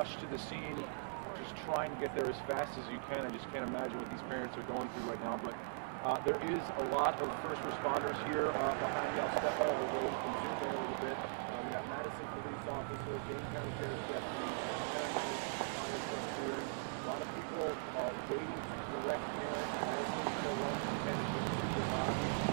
rush to the scene, just try and get there as fast as you can. I just can't imagine what these parents are going through right now. But there is a lot of first responders here behind me. I'll step out of the way and zoom in a little bit. We got Madison police officers, Dane County Sheriff's deputies, a lot of people waiting to direct parents. Madison still wants to attend to the lobby.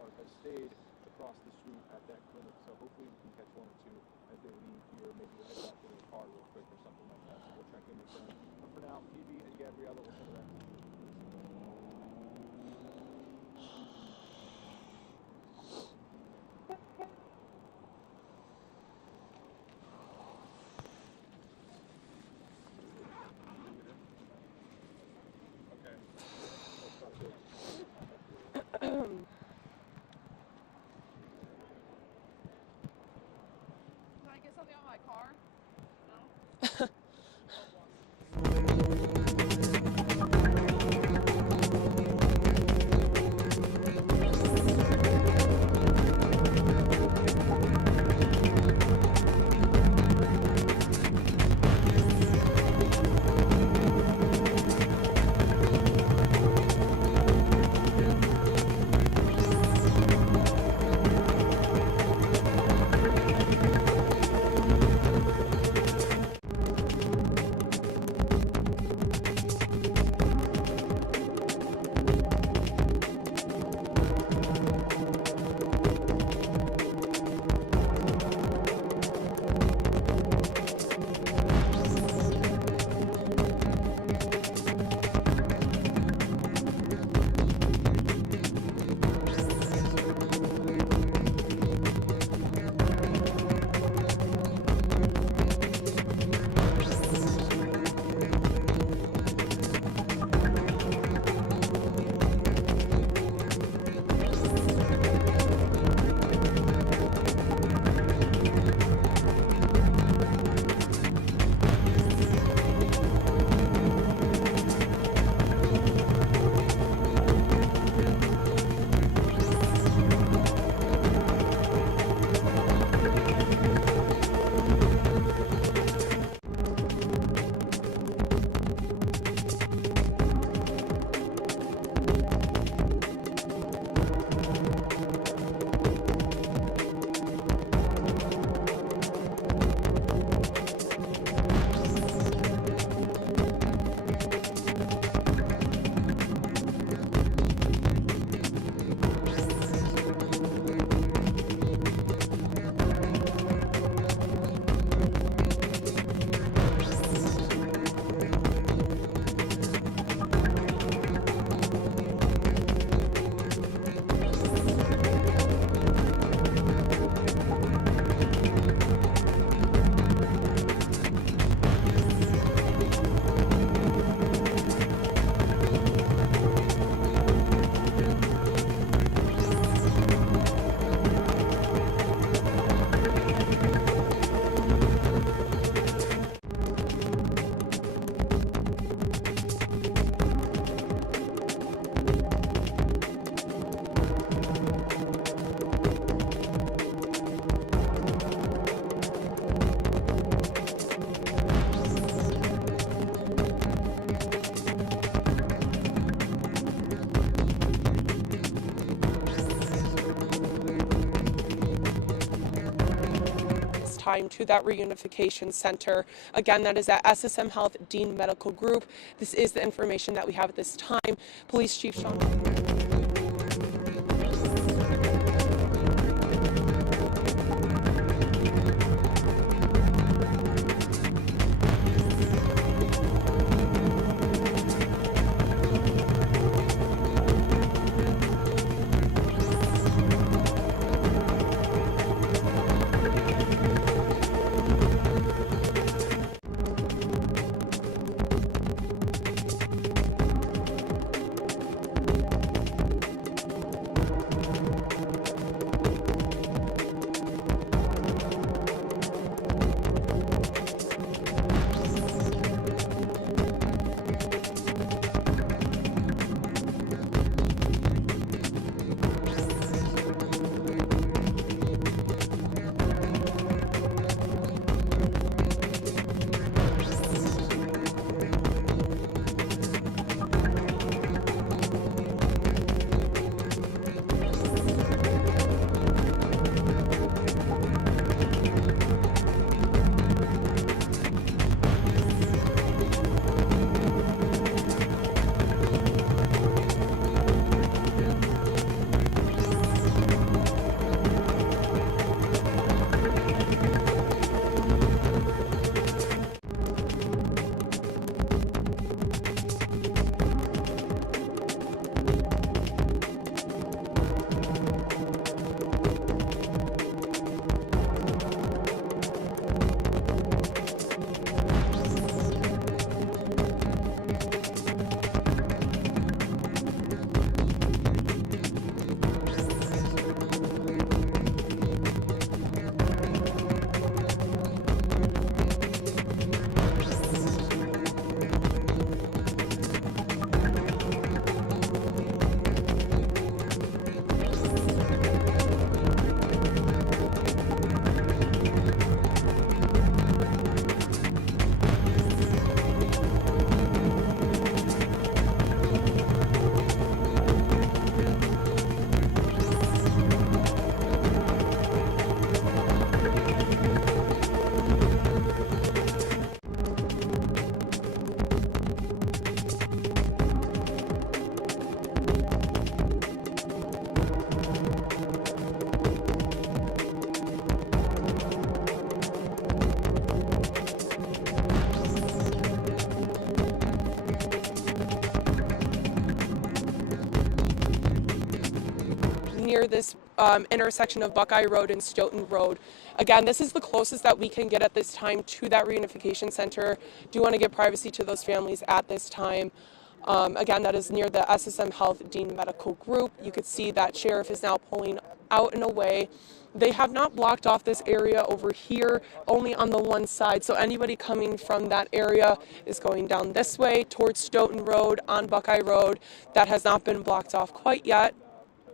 Have stayed across the street at that clinic, so hopefully we can catch one or two as they leave here, maybe head back to their car real quick or something like that, so we'll check in with them. But for now, Phoebe and Gabriella will send it back to you. time to that reunification center. Again, that is at SSM Health Dean Medical Group. This is the information that we have at this time. Police Chief Sean. Near this intersection of Buckeye Road and Stoughton Road. Again, this is the closest that we can get at this time to that reunification center. Do want to give privacy to those families at this time. Again, that is near the SSM Health Dean Medical Group. You could see that sheriff is now pulling out and away. They have not blocked off this area over here, only on the one side. So anybody coming from that area is going down this way towards Stoughton Road on Buckeye Road. That has not been blocked off quite yet.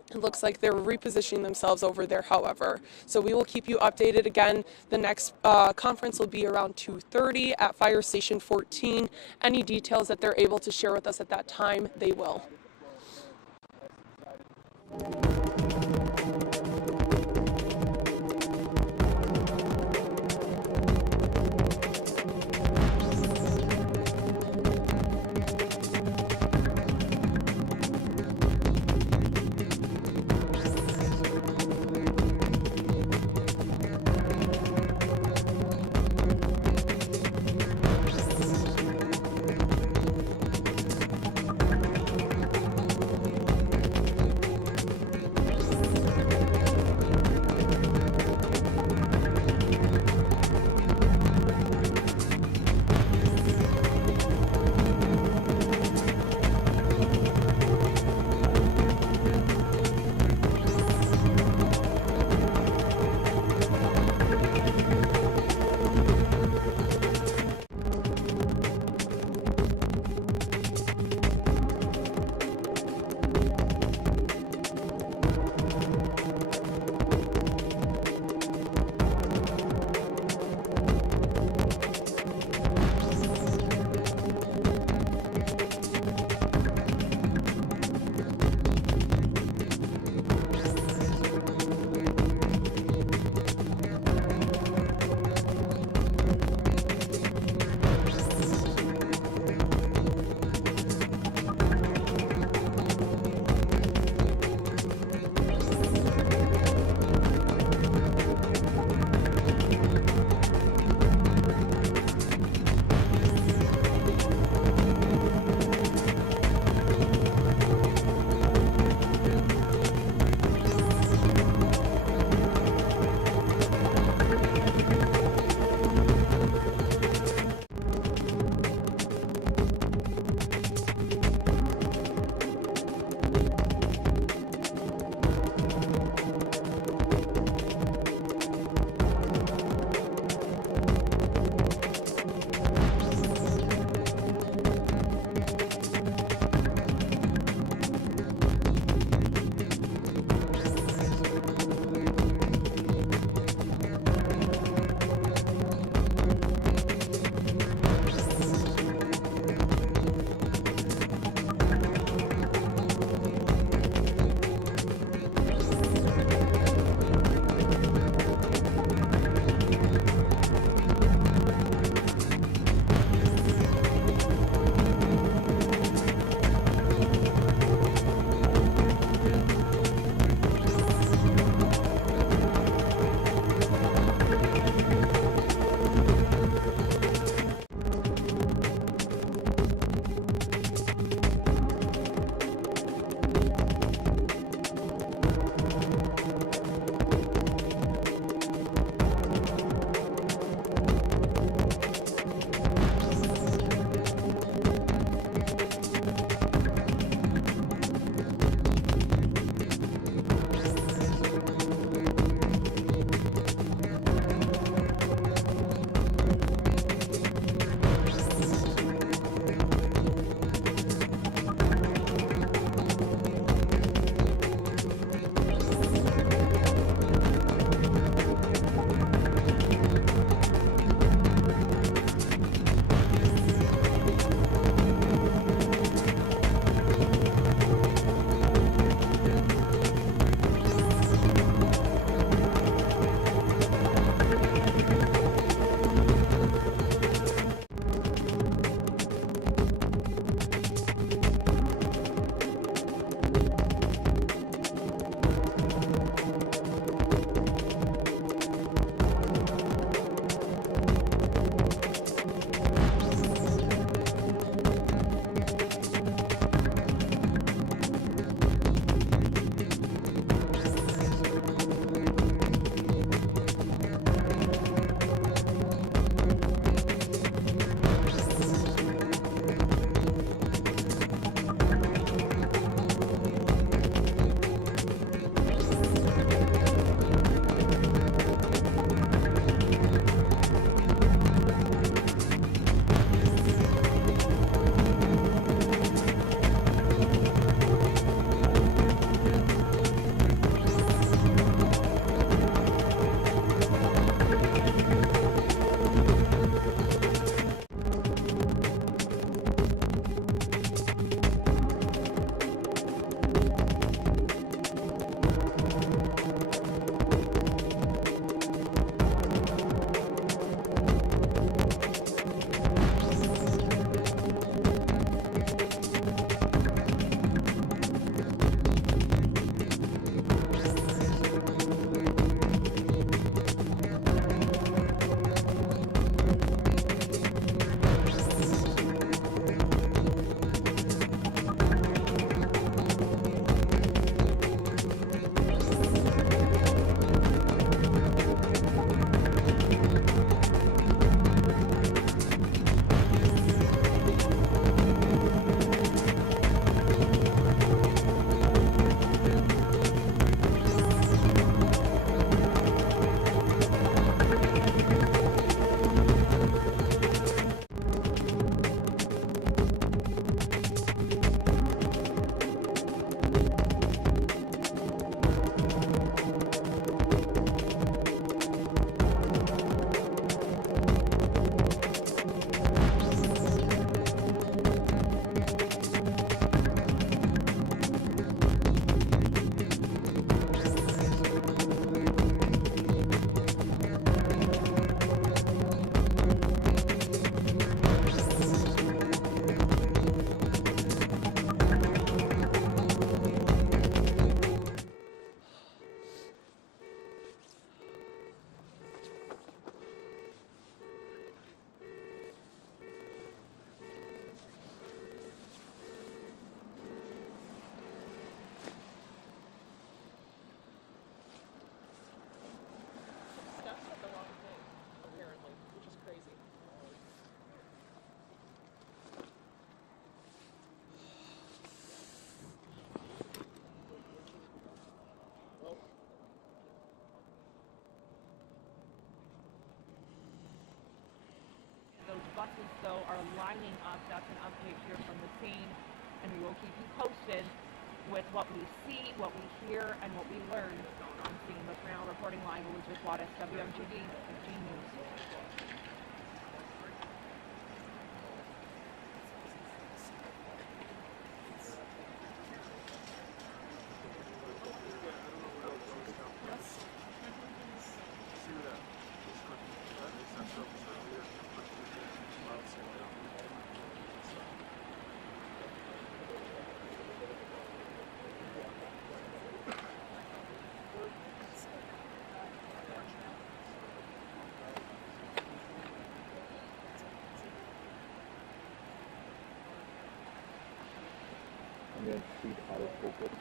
It looks like they're repositioning themselves over there, however. So we will keep you updated. Again, the next conference will be around 2:30 at Fire Station 14. Any details that they're able to share with us at that time, they will. buses, though, are lining up. That's an update here from the scene, and we will keep you posted with what we see, what we hear, and what we learn on scene. But for now, reporting live, Elizabeth Wattis, WMGD 15 News. I'm going to treat out of focus.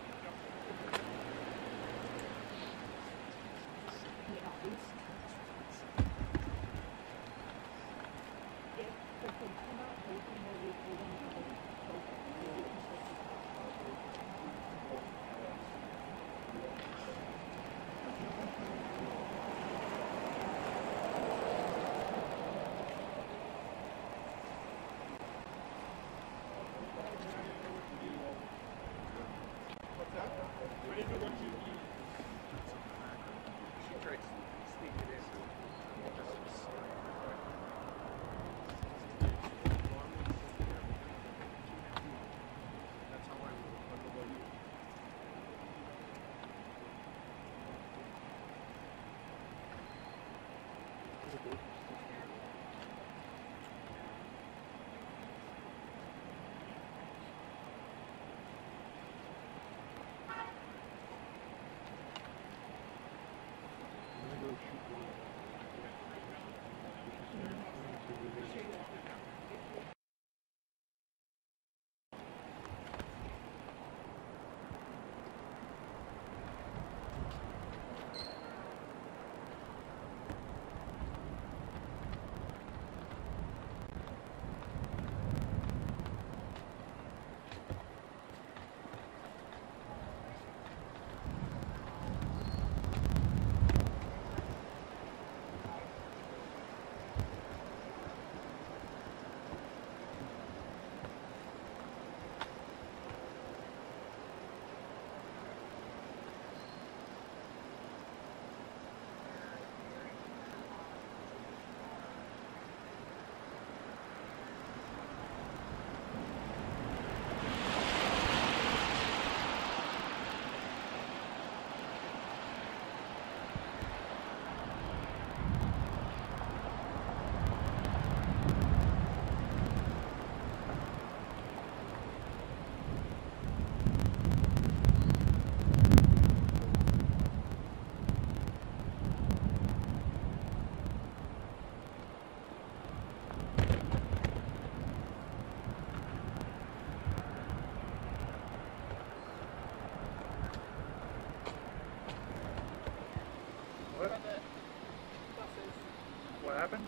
What happened?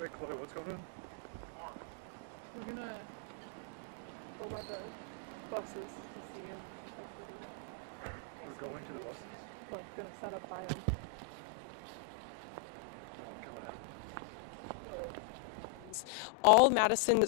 Wait, Chloe, what's going on? We're gonna go by the buses to see him. We're going to the buses? We're gonna set up by them. All MMSD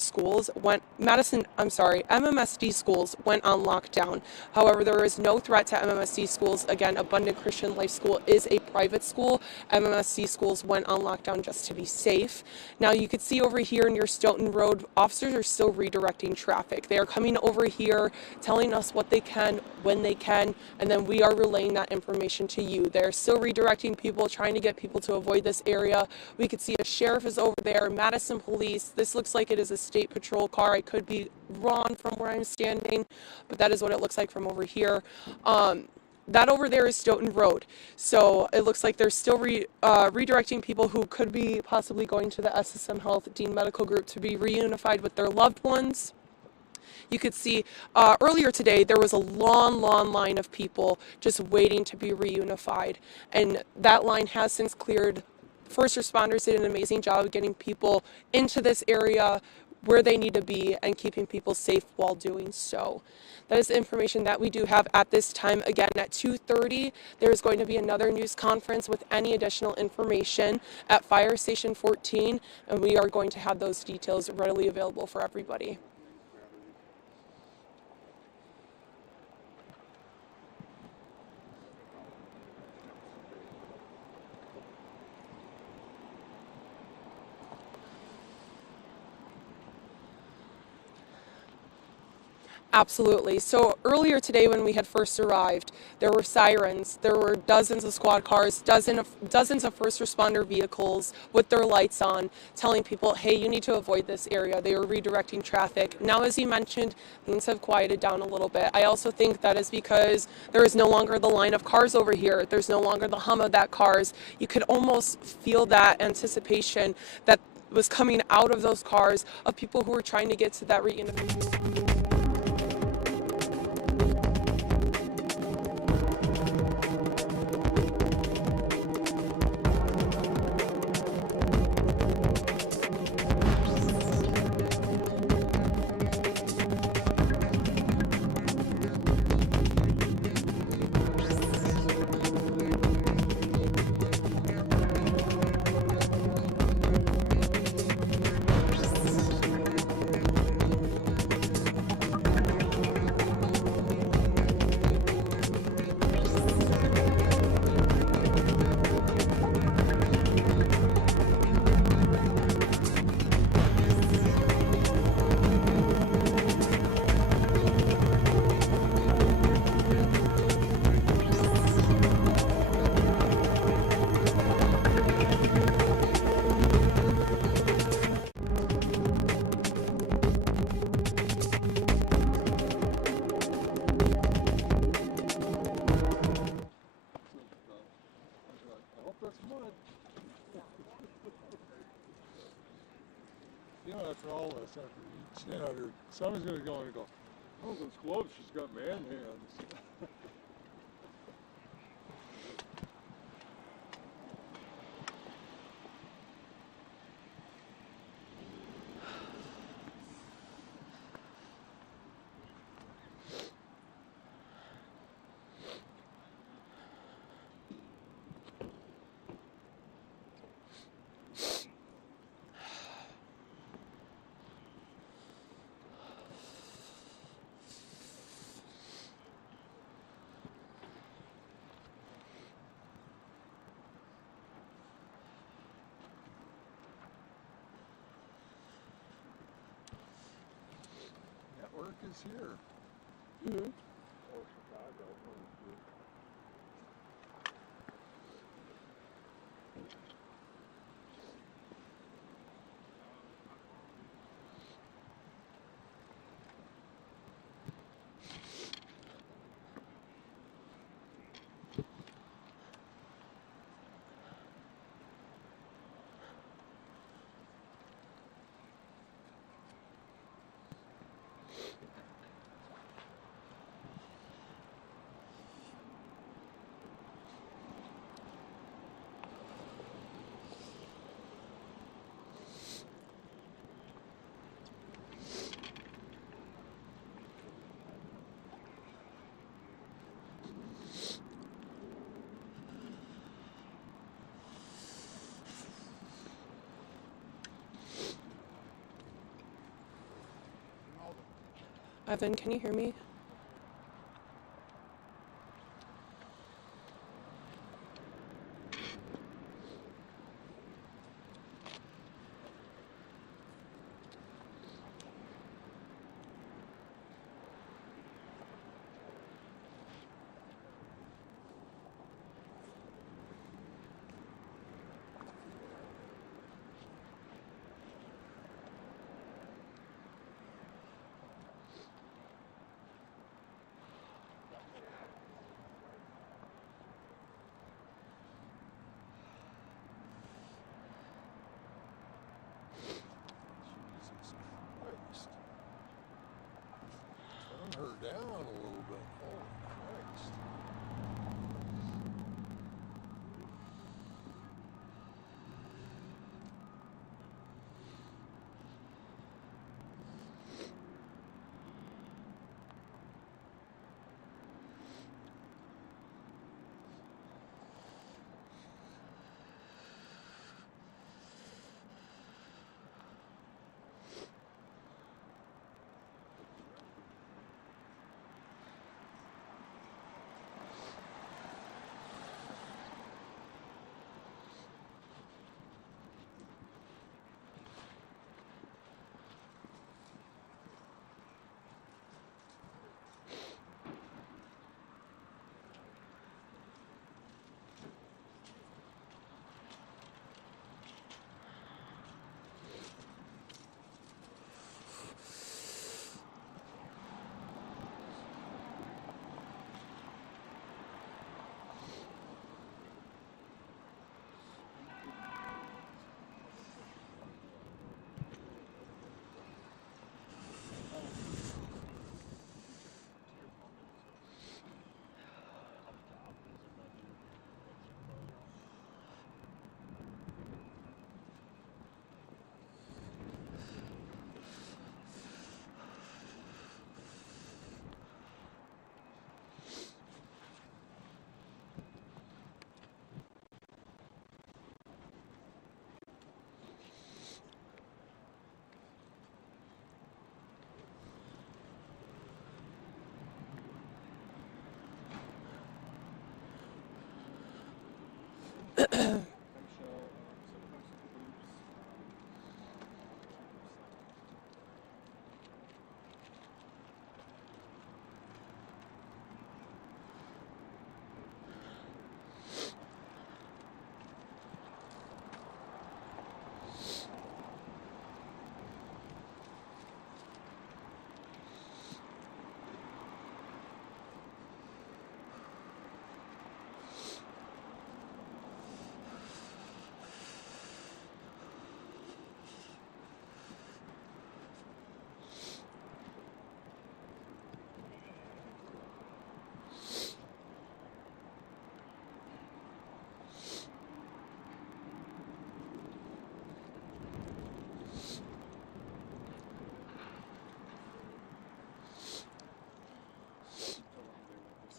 schools went on lockdown. However, there is no threat to MMSD schools. Again, Abundant Christian Life School is a private school. MMSD schools went on lockdown just to be safe. Now you can see over here near Stoughton Road, officers are still redirecting traffic. They are coming over here, telling us what they can, when they can, and then we are relaying that information to you. They're still redirecting people, trying to get people to avoid this area. We could see a sheriff is over there, Madison police. This looks like it is a state patrol car. I could be wrong from where I'm standing, but that is what it looks like from over here. That over there is Stoughton Road. So it looks like they're still redirecting people who could be possibly going to the SSM Health Dean Medical Group to be reunified with their loved ones. You could see earlier today there was a long line of people just waiting to be reunified, and that line has since cleared. First responders did an amazing job of getting people into this area, where they need to be and keeping people safe while doing so. That is the information that we do have at this time. Again, at 2:30, there is going to be another news conference with any additional information at Fire Station 14, and we are going to have those details readily available for everybody. Absolutely. So earlier today when we had first arrived, there were sirens, there were dozens of squad cars, dozens of first responder vehicles with their lights on, telling people, hey, you need to avoid this area. They were redirecting traffic. Now, as you mentioned, things have quieted down a little bit. I also think that is because there is no longer the line of cars over here. There's no longer the hum of that cars. You could almost feel that anticipation that was coming out of those cars of people who were trying to get to that reunification. You know, after all this, after you stand out here, somebody's going to go and go, oh, those gloves, she's got man hands. Network is here. Mm-hmm. Or Chicago. Evan, can you hear me?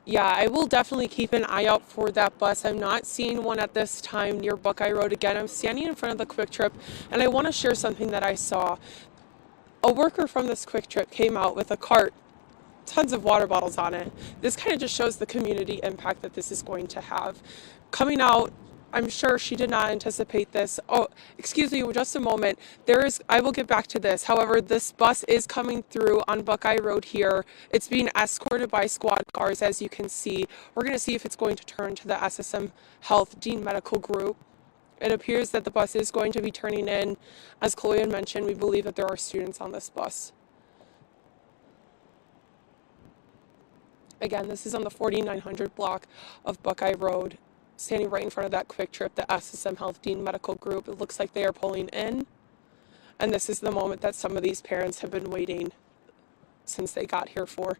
Yeah, I will definitely keep an eye out for that bus. I'm not seeing one at this time near Buckeye Road. Again, I'm standing in front of the Quick Trip, and I want to share something that I saw. A worker from this Quick Trip came out with a cart, tons of water bottles on it. This kind of just shows the community impact that this is going to have. Coming out, I'm sure she did not anticipate this. Oh, excuse me, just a moment. I will get back to this. However, this bus is coming through on Buckeye Road here. It's being escorted by squad cars, as you can see. We're going to see if it's going to turn to the SSM Health Dean Medical Group. It appears that the bus is going to be turning in. As Chloe had mentioned, we believe that there are students on this bus. Again, this is on the 4900 block of Buckeye Road, standing right in front of that Quick Trip, the SSM Health Dean Medical Group. It looks like they are pulling in, and this is the moment that some of these parents have been waiting since they got here for.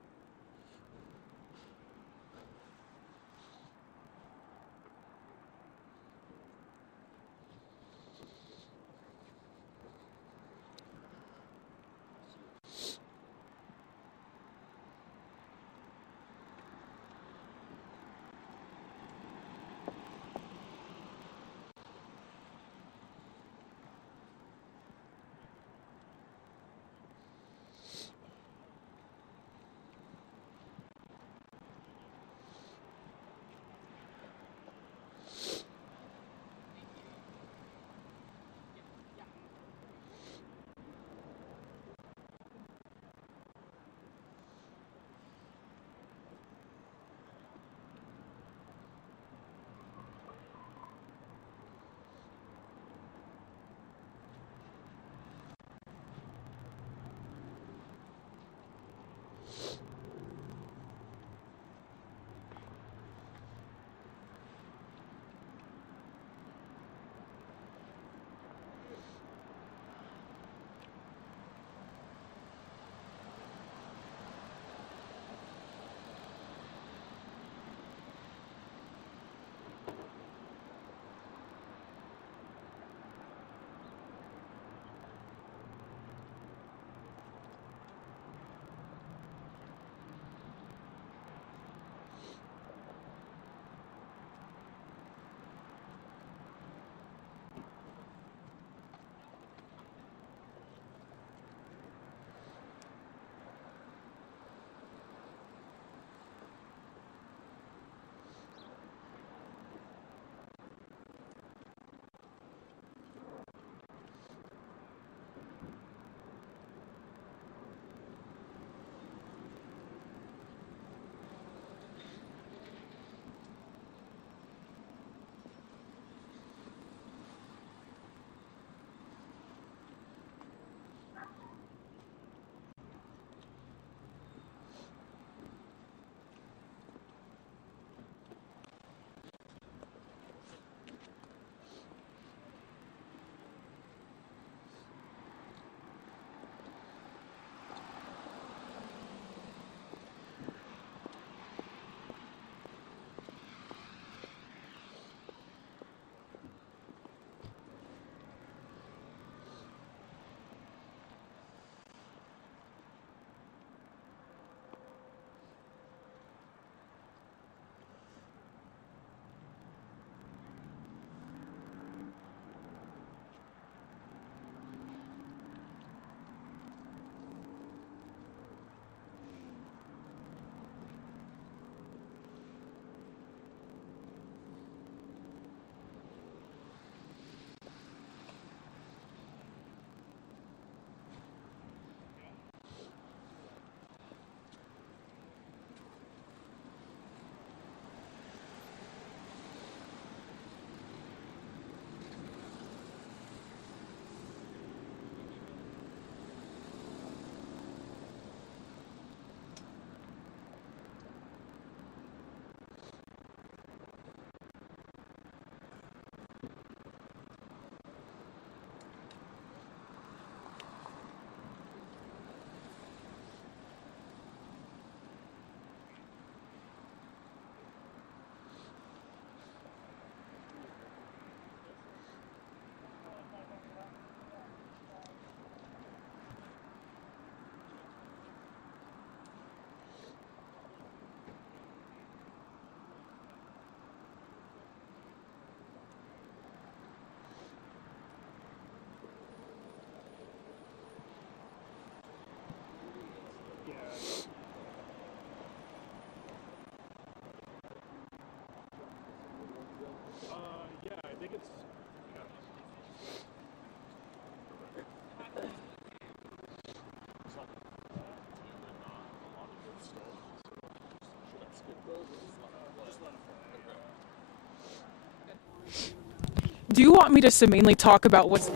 Do you want me to mainly talk about what's...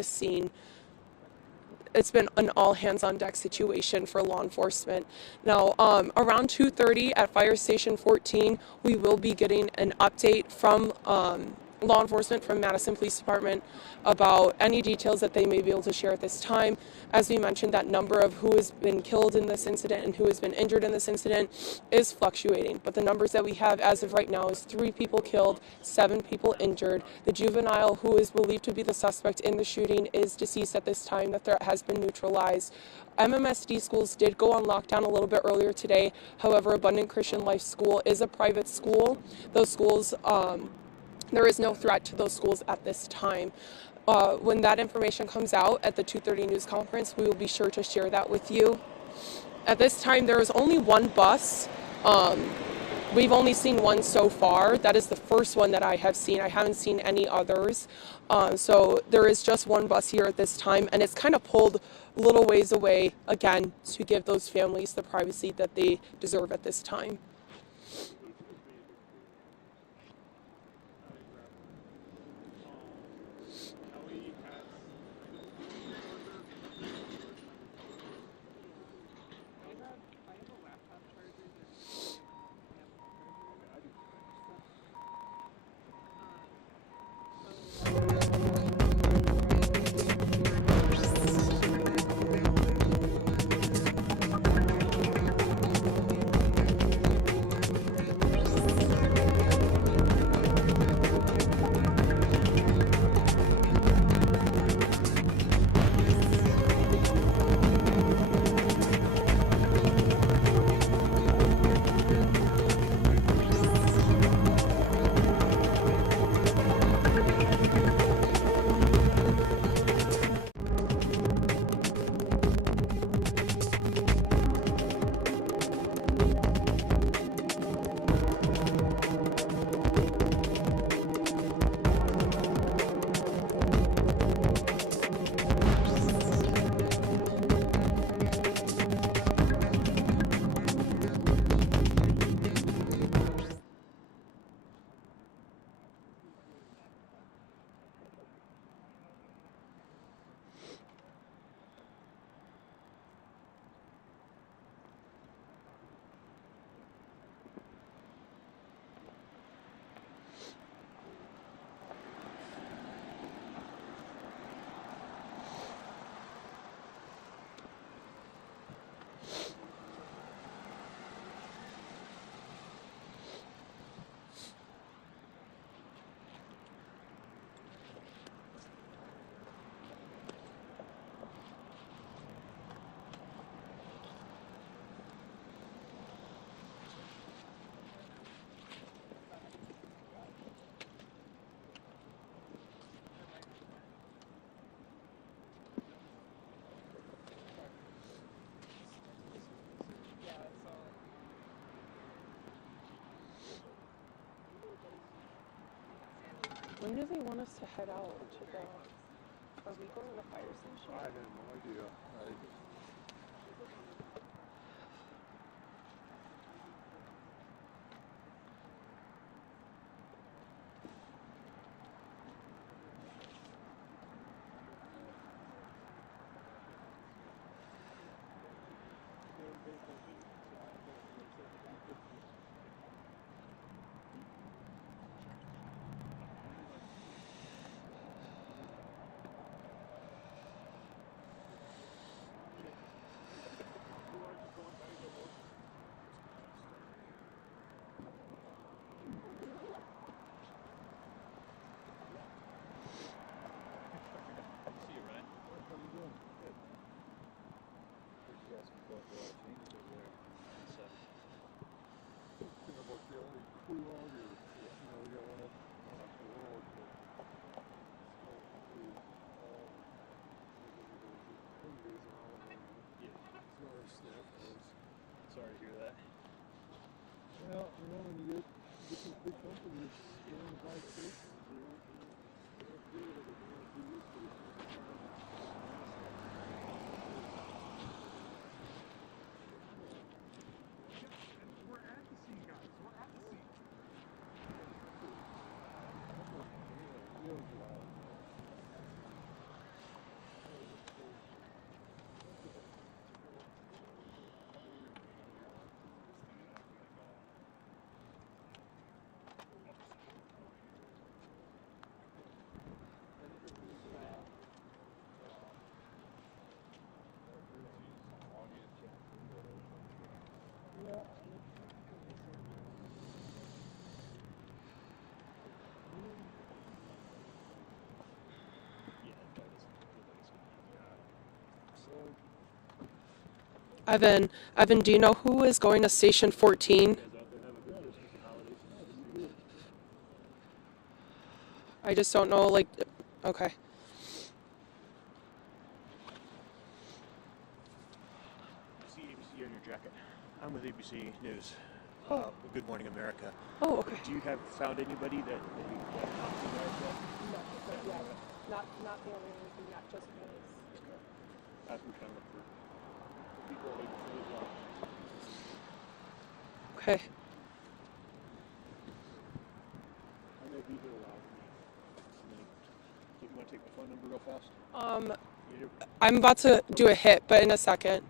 Scene. It's been an all hands on deck situation for law enforcement. Now, around 2:30 at Fire Station 14, we will be getting an update from law enforcement from Madison Police Department about any details that they may be able to share at this time. As we mentioned, that number of who has been killed in this incident and who has been injured in this incident is fluctuating, but the numbers that we have as of right now is 3 people killed, 7 people injured. The juvenile who is believed to be the suspect in the shooting is deceased at this time. The threat has been neutralized. MMSD schools did go on lockdown a little bit earlier today. However, Abundant Christian Life School is a private school. Those schools, there is no threat to those schools at this time. When that information comes out at the 2:30 news conference, we will be sure to share that with you. At this time, there is only one bus. We've only seen one so far. That is the first one that I have seen. I haven't seen any others. So there is just one bus here at this time, and it's kind of pulled a little ways away, again, to give those families the privacy that they deserve at this time. do they want us to head out to the? Are we going to the fire station? I have no idea. Sorry to hear that. Well, when you get these big companies in the United States, we're at the scene, guys. We're at the scene. Evan, do you know who is going to Station 14? I just don't know, like, okay. See ABC on your jacket. I'm with ABC News. Oh. Good Morning America. Oh, okay. Do you have found anybody that maybe talked to America? No, not yet. Not the only reason yet, just because. As we kind of look for people able to live long. Okay. I may be here a while. Do you want to take my phone number real fast? You do? I'm about to do a hit, but in a second.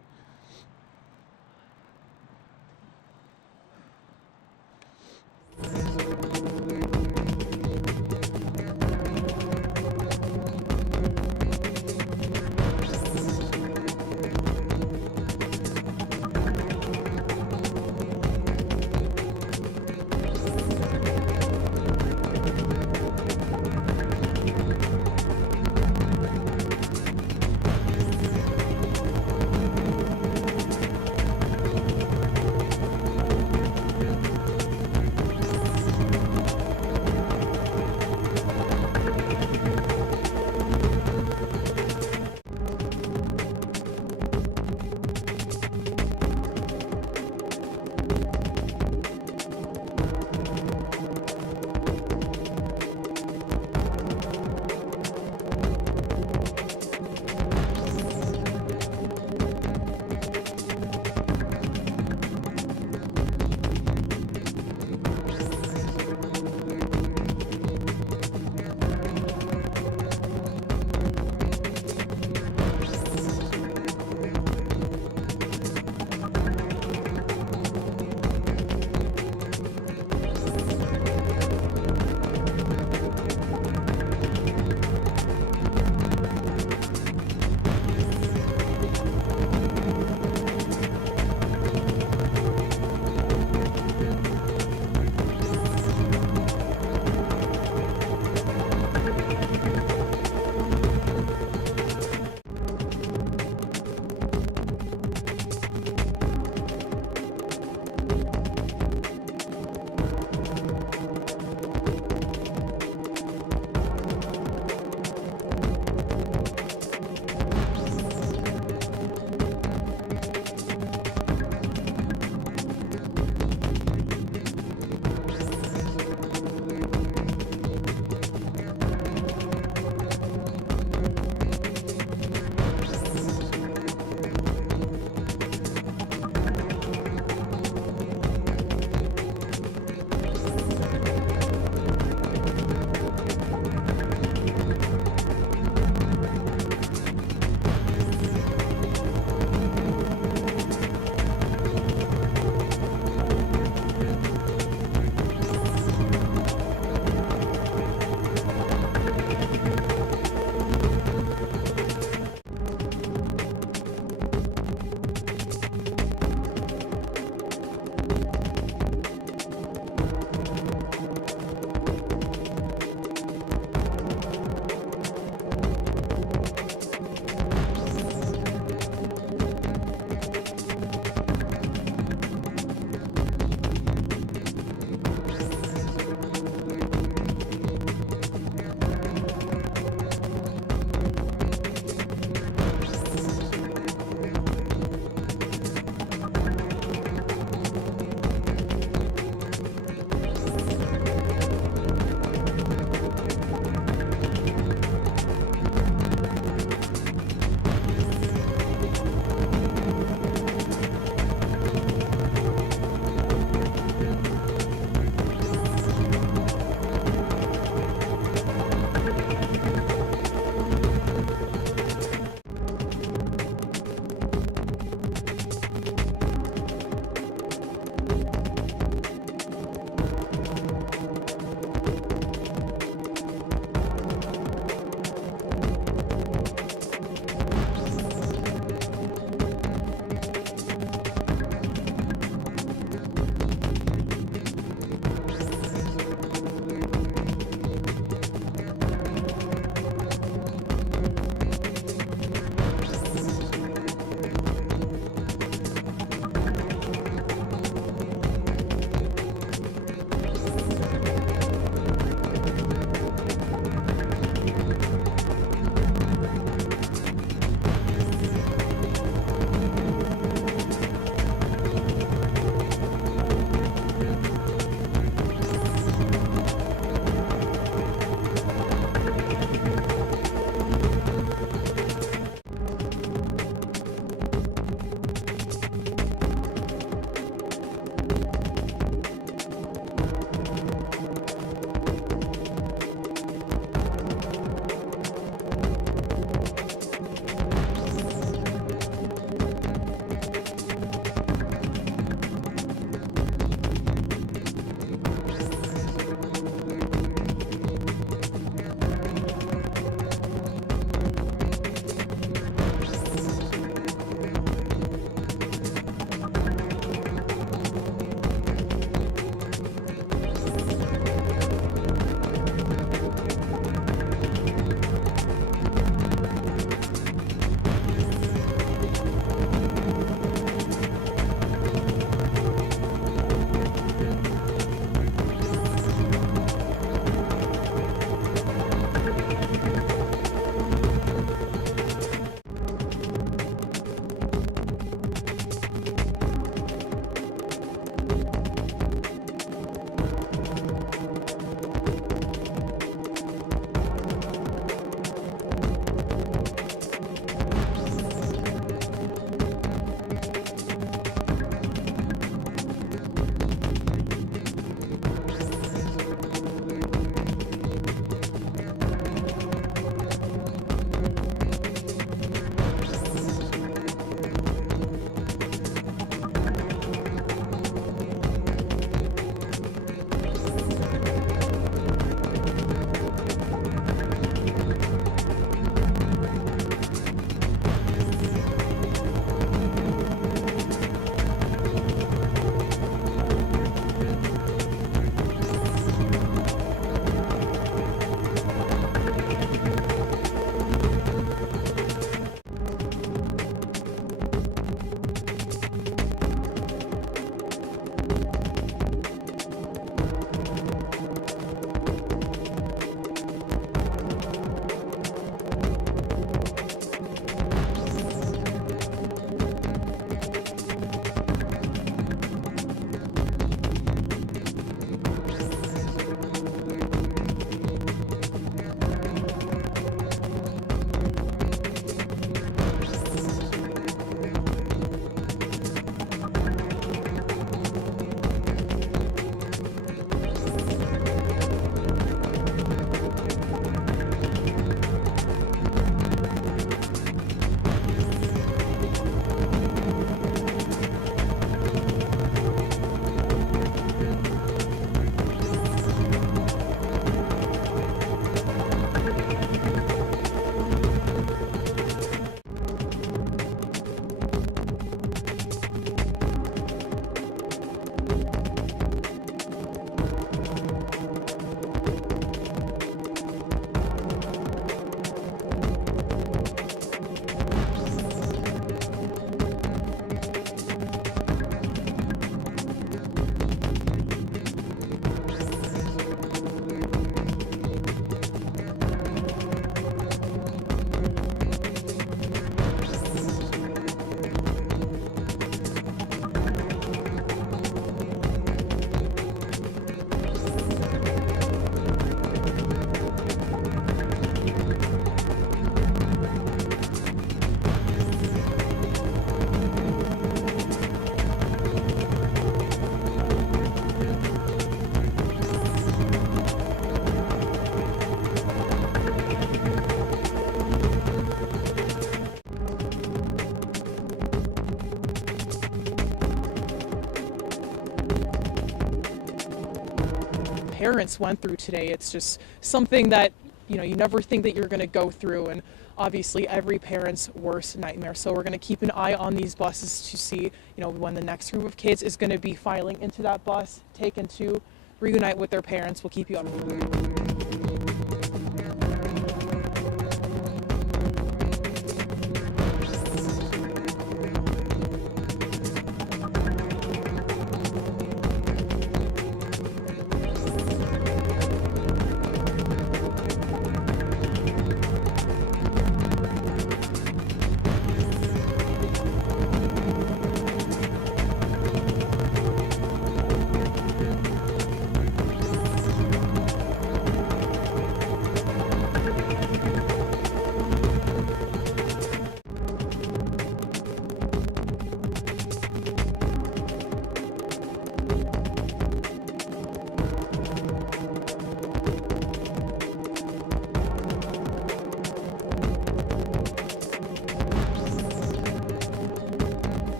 parents went through today. It's just something that, you never think that you're going to go through, and obviously every parent's worst nightmare. So we're going to keep an eye on these buses to see, when the next group of kids is going to be filing into that bus, taken to reunite with their parents. We'll keep you updated.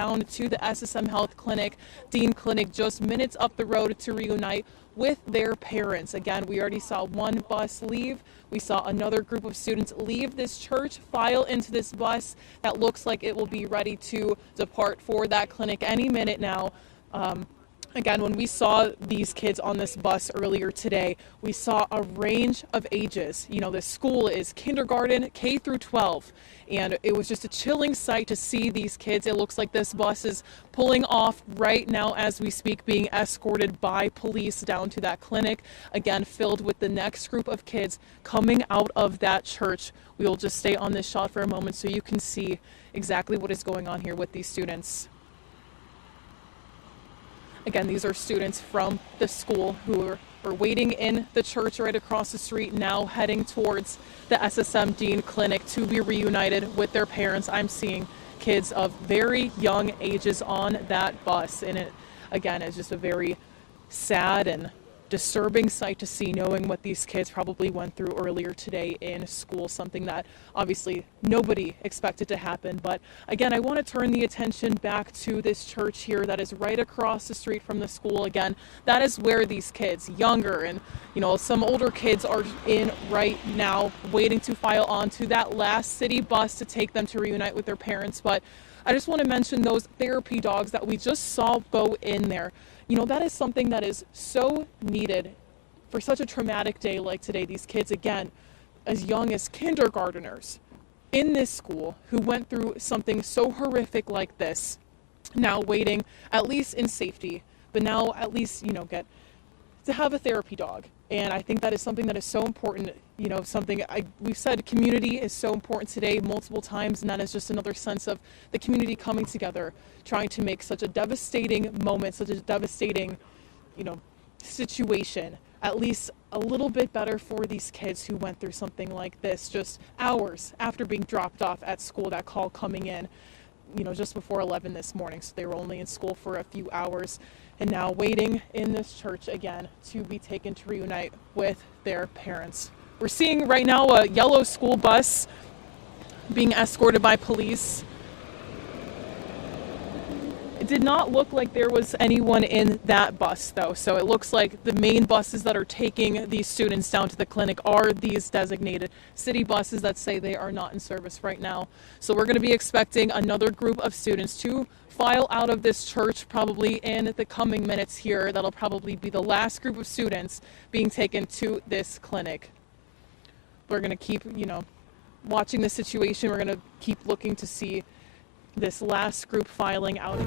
down to the SSM Health Clinic, Dean Clinic, just minutes up the road to reunite with their parents. Again, we already saw one bus leave. We saw another group of students leave this church, file into this bus that looks like it will be ready to depart for that clinic any minute now. Again, when we saw these kids on this bus earlier today, we saw a range of ages. You know, this school is kindergarten, K through 12. And it was just a chilling sight to see these kids. It looks like this bus is pulling off right now as we speak, being escorted by police down to that clinic, again, filled with the next group of kids coming out of that church. We will just stay on this shot for a moment so you can see exactly what is going on here with these students. Again, these are students from the school who are waiting in the church right across the street, now heading towards the SSM Dean Clinic to be reunited with their parents. I'm seeing kids of very young ages on that bus, and it, again, is just a very sad and disturbing sight to see, knowing what these kids probably went through earlier today in school, something that obviously nobody expected to happen. But again, I want to turn the attention back to this church here that is right across the street from the school. Again, that is where these kids, younger and, you know, some older kids, are in right now, waiting to file onto that last city bus to take them to reunite with their parents. But I just want to mention those therapy dogs that we just saw go in there. You know, that is something that is so needed for such a traumatic day like today. These kids, again, as young as kindergarteners in this school, who went through something so horrific like this, now waiting at least in safety, but now at least, you know, get to have a therapy dog. And I think that is something that is so important, you know, something we've said community is so important today multiple times, and that is just another sense of the community coming together, trying to make such a devastating moment, such a devastating, you know, situation, at least a little bit better for these kids who went through something like this just hours after being dropped off at school. That call coming in, you know, just before 11 this morning, so they were only in school for a few hours, and now waiting in this church again to be taken to reunite with their parents. We're seeing right now a yellow school bus being escorted by police. It did not look like there was anyone in that bus, though, so it looks like the main buses that are taking these students down to the clinic are these designated city buses that say they are not in service right now. So we're going to be expecting another group of students to file out of this church probably in the coming minutes here. That'll probably be the last group of students being taken to this clinic. We're going to keep, you know, watching the situation. We're going to keep looking to see this last group filing out.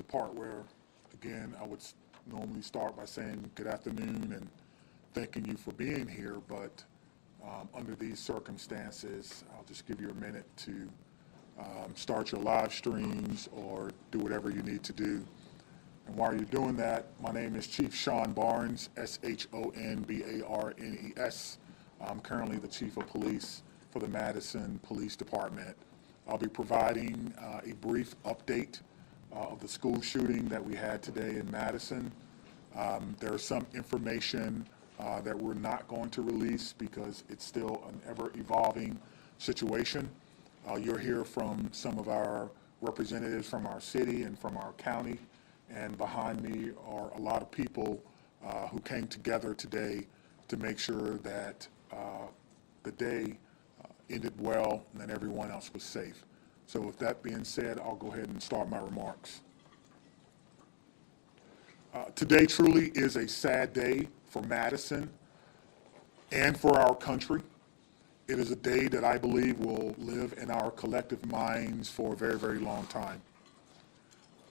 the part where, again, I would normally start by saying good afternoon and thanking you for being here, but under these circumstances, I'll just give you a minute to start your live streams or do whatever you need to do. And while you're doing that, my name is Chief Sean Barnes, S-H-O-N-B-A-R-N-E-S. I'm currently the Chief of Police for the Madison Police Department. I'll be providing a brief update of the school shooting that we had today in Madison. There is some information that we're not going to release because it's still an ever-evolving situation. You'll hear from some of our representatives from our city and from our county, and behind me are a lot of people who came together today to make sure that the day ended well and that everyone else was safe. So with that being said, I'll go ahead and start my remarks. Today truly is a sad day for Madison and for our country. It is a day that I believe will live in our collective minds for a very, very long time.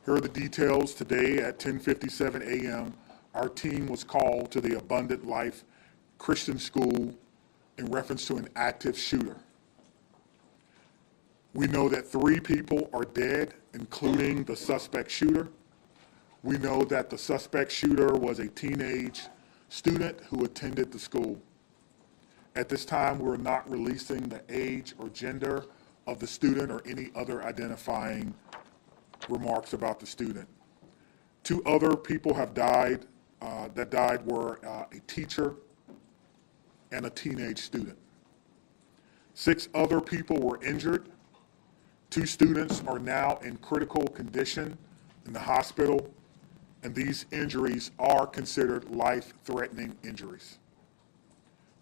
Here are the details. Today at 10:57 a.m., our team was called to the Abundant Life Christian School in reference to an active shooter. We know that 3 people are dead, including the suspect shooter. We know that the suspect shooter was a teenage student who attended the school. At this time, we're not releasing the age or gender of the student or any other identifying remarks about the student. 2 other people have died. That died were a teacher and a teenage student. 6 other people were injured. 2 students are now in critical condition in the hospital, and these injuries are considered life-threatening injuries.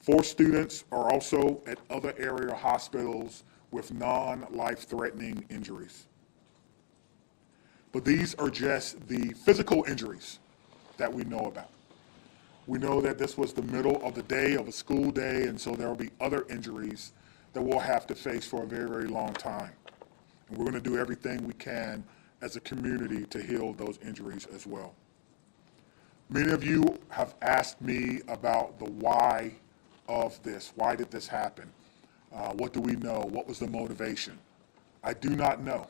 4 students are also at other area hospitals with non-life-threatening injuries. But these are just the physical injuries that we know about. We know that this was the middle of the day of a school day, and so there will be other injuries that we'll have to face for a very, very long time. And we're going to do everything we can as a community to heal those injuries as well. Many of you have asked me about the why of this. Why did this happen? What do we know? What was the motivation? I do not know.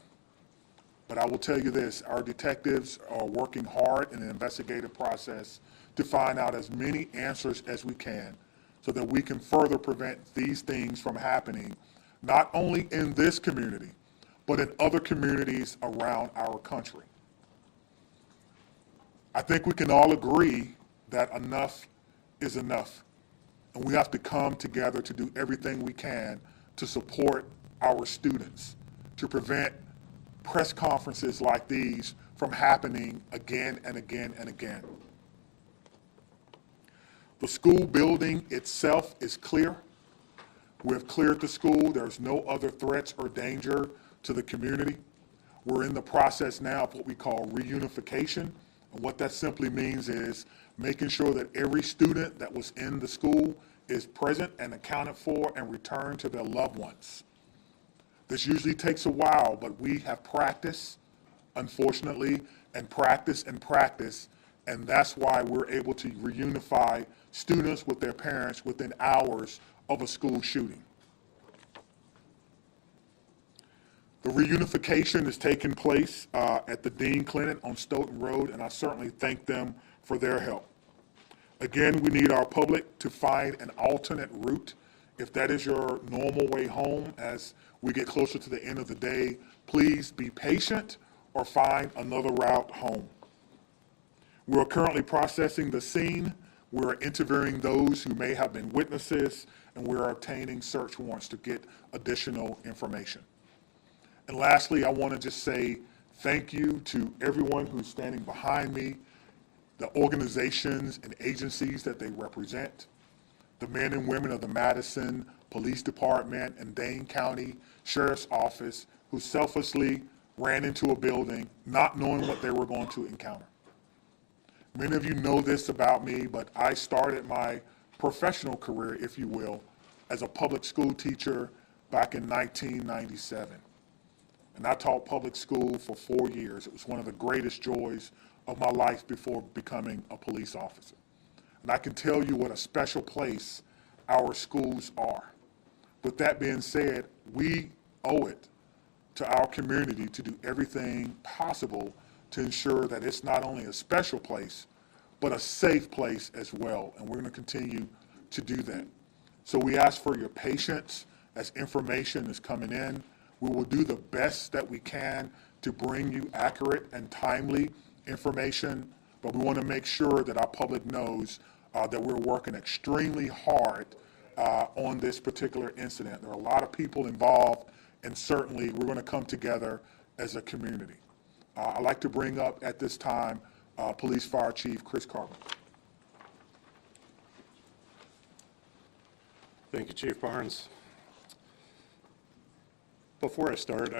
But I will tell you this, our detectives are working hard in an investigative process to find out as many answers as we can so that we can further prevent these things from happening, not only in this community, but in other communities around our country. I think we can all agree that enough is enough, and we have to come together to do everything we can to support our students, to prevent press conferences like these from happening again and again and again. The school building itself is clear. We have cleared the school. There's no other threats or danger to the community. We're in the process now of what we call reunification. And what that simply means is making sure that every student that was in the school is present and accounted for and returned to their loved ones. This usually takes a while, but we have practiced, unfortunately, and practice, and that's why we're able to reunify students with their parents within hours of a school shooting. The reunification is taking place at the Dean Clinic on Stoughton Road, and I certainly thank them for their help. Again, we need our public to find an alternate route. If that is your normal way home as we get closer to the end of the day, please be patient or find another route home. We're currently processing the scene. We're interviewing those who may have been witnesses, and we're obtaining search warrants to get additional information. And lastly, I want to just say thank you to everyone who's standing behind me, the organizations and agencies that they represent, the men and women of the Madison Police Department and Dane County Sheriff's Office who selflessly ran into a building not knowing what they were going to encounter. Many of you know this about me, but I started my professional career, if you will, as a public school teacher back in 1997. and I taught public school for 4 years. It was one of the greatest joys of my life before becoming a police officer. And I can tell you what a special place our schools are. With that being said, we owe it to our community to do everything possible to ensure that it's not only a special place, but a safe place as well. And we're going to continue to do that. So we ask for your patience as information is coming in. We will do the best that we can to bring you accurate and timely information, but we want to make sure that our public knows that we're working extremely hard on this particular incident. There are a lot of people involved, and certainly we're going to come together as a community. I'd like to bring up at this time Police Fire Chief Chris Carver. Thank you, Chief Barnes. Before I start,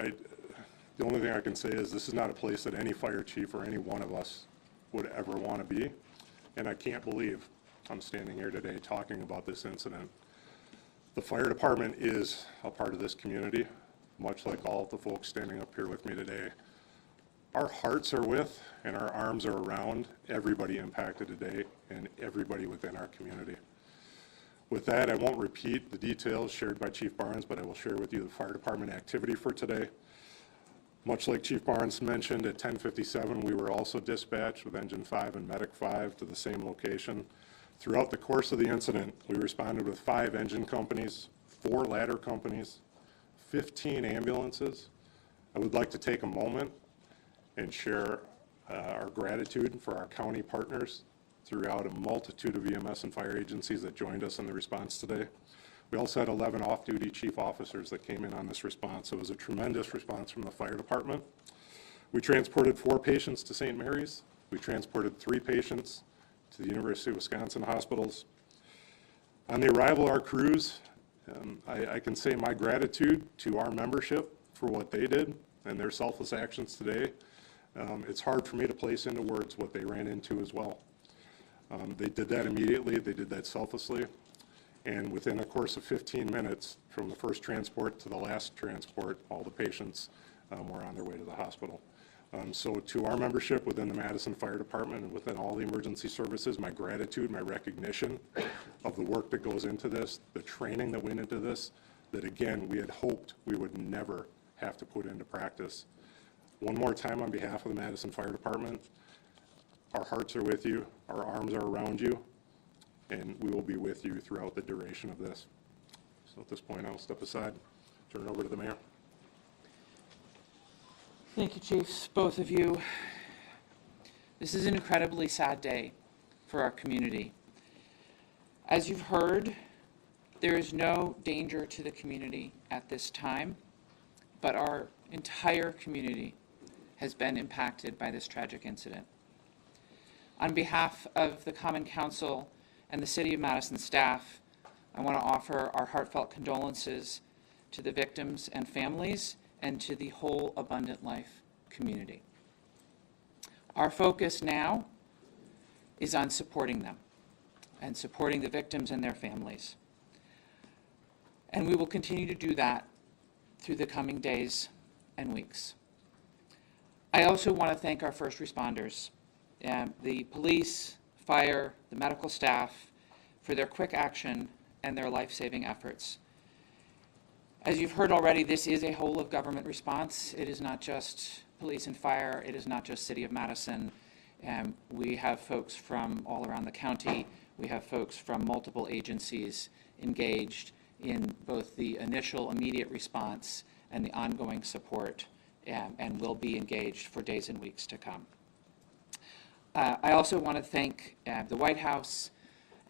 the only thing I can say is this is not a place that any fire chief or any one of us would ever want to be, and I can't believe I'm standing here today talking about this incident. The fire department is a part of this community, much like all of the folks standing up here with me today. Our hearts are with and our arms are around everybody impacted today and everybody within our community. With that, I won't repeat the details shared by Chief Barnes, but I will share with you the fire department activity for today. Much like Chief Barnes mentioned, at 10:57, we were also dispatched with Engine 5 and Medic 5 to the same location. Throughout the course of the incident, we responded with 5 engine companies, 4 ladder companies, 15 ambulances. I would like to take a moment and share our gratitude for our county partners throughout a multitude of EMS and fire agencies that joined us in the response today. We also had 11 off-duty chief officers that came in on this response. So it was a tremendous response from the fire department. We transported 4 patients to St. Mary's. We transported 3 patients to the University of Wisconsin hospitals. On the arrival of our crews, I can say my gratitude to our membership for what they did and their selfless actions today. It's hard for me to place into words what they ran into as well. They did that immediately, they did that selflessly, and within a course of 15 minutes, from the first transport to the last transport, all the patients were on their way to the hospital. So to our membership within the Madison Fire Department and within all the emergency services, my gratitude, my recognition of the work that goes into this, the training that went into this, that again, we had hoped we would never have to put into practice. One more time on behalf of the Madison Fire Department, our hearts are with you, our arms are around you, and we will be with you throughout the duration of this. So at this point, I'll step aside, turn it over to the mayor. Thank you, Chiefs, both of you. This is an incredibly sad day for our community. As you've heard, there is no danger to the community at this time, but our entire community has been impacted by this tragic incident. On behalf of the Common Council and the City of Madison staff, I want to offer our heartfelt condolences to the victims and families and to the whole Abundant Life community. Our focus now is on supporting them and supporting the victims and their families. And we will continue to do that through the coming days and weeks. I also want to thank our first responders, the police, fire, the medical staff, for their quick action and their life-saving efforts. As you've heard already, this is a whole of government response. It is not just police and fire. It is not just City of Madison. We have folks from all around the county. We have folks from multiple agencies engaged in both the initial immediate response and the ongoing support, and will be engaged for days and weeks to come. I also want to thank the White House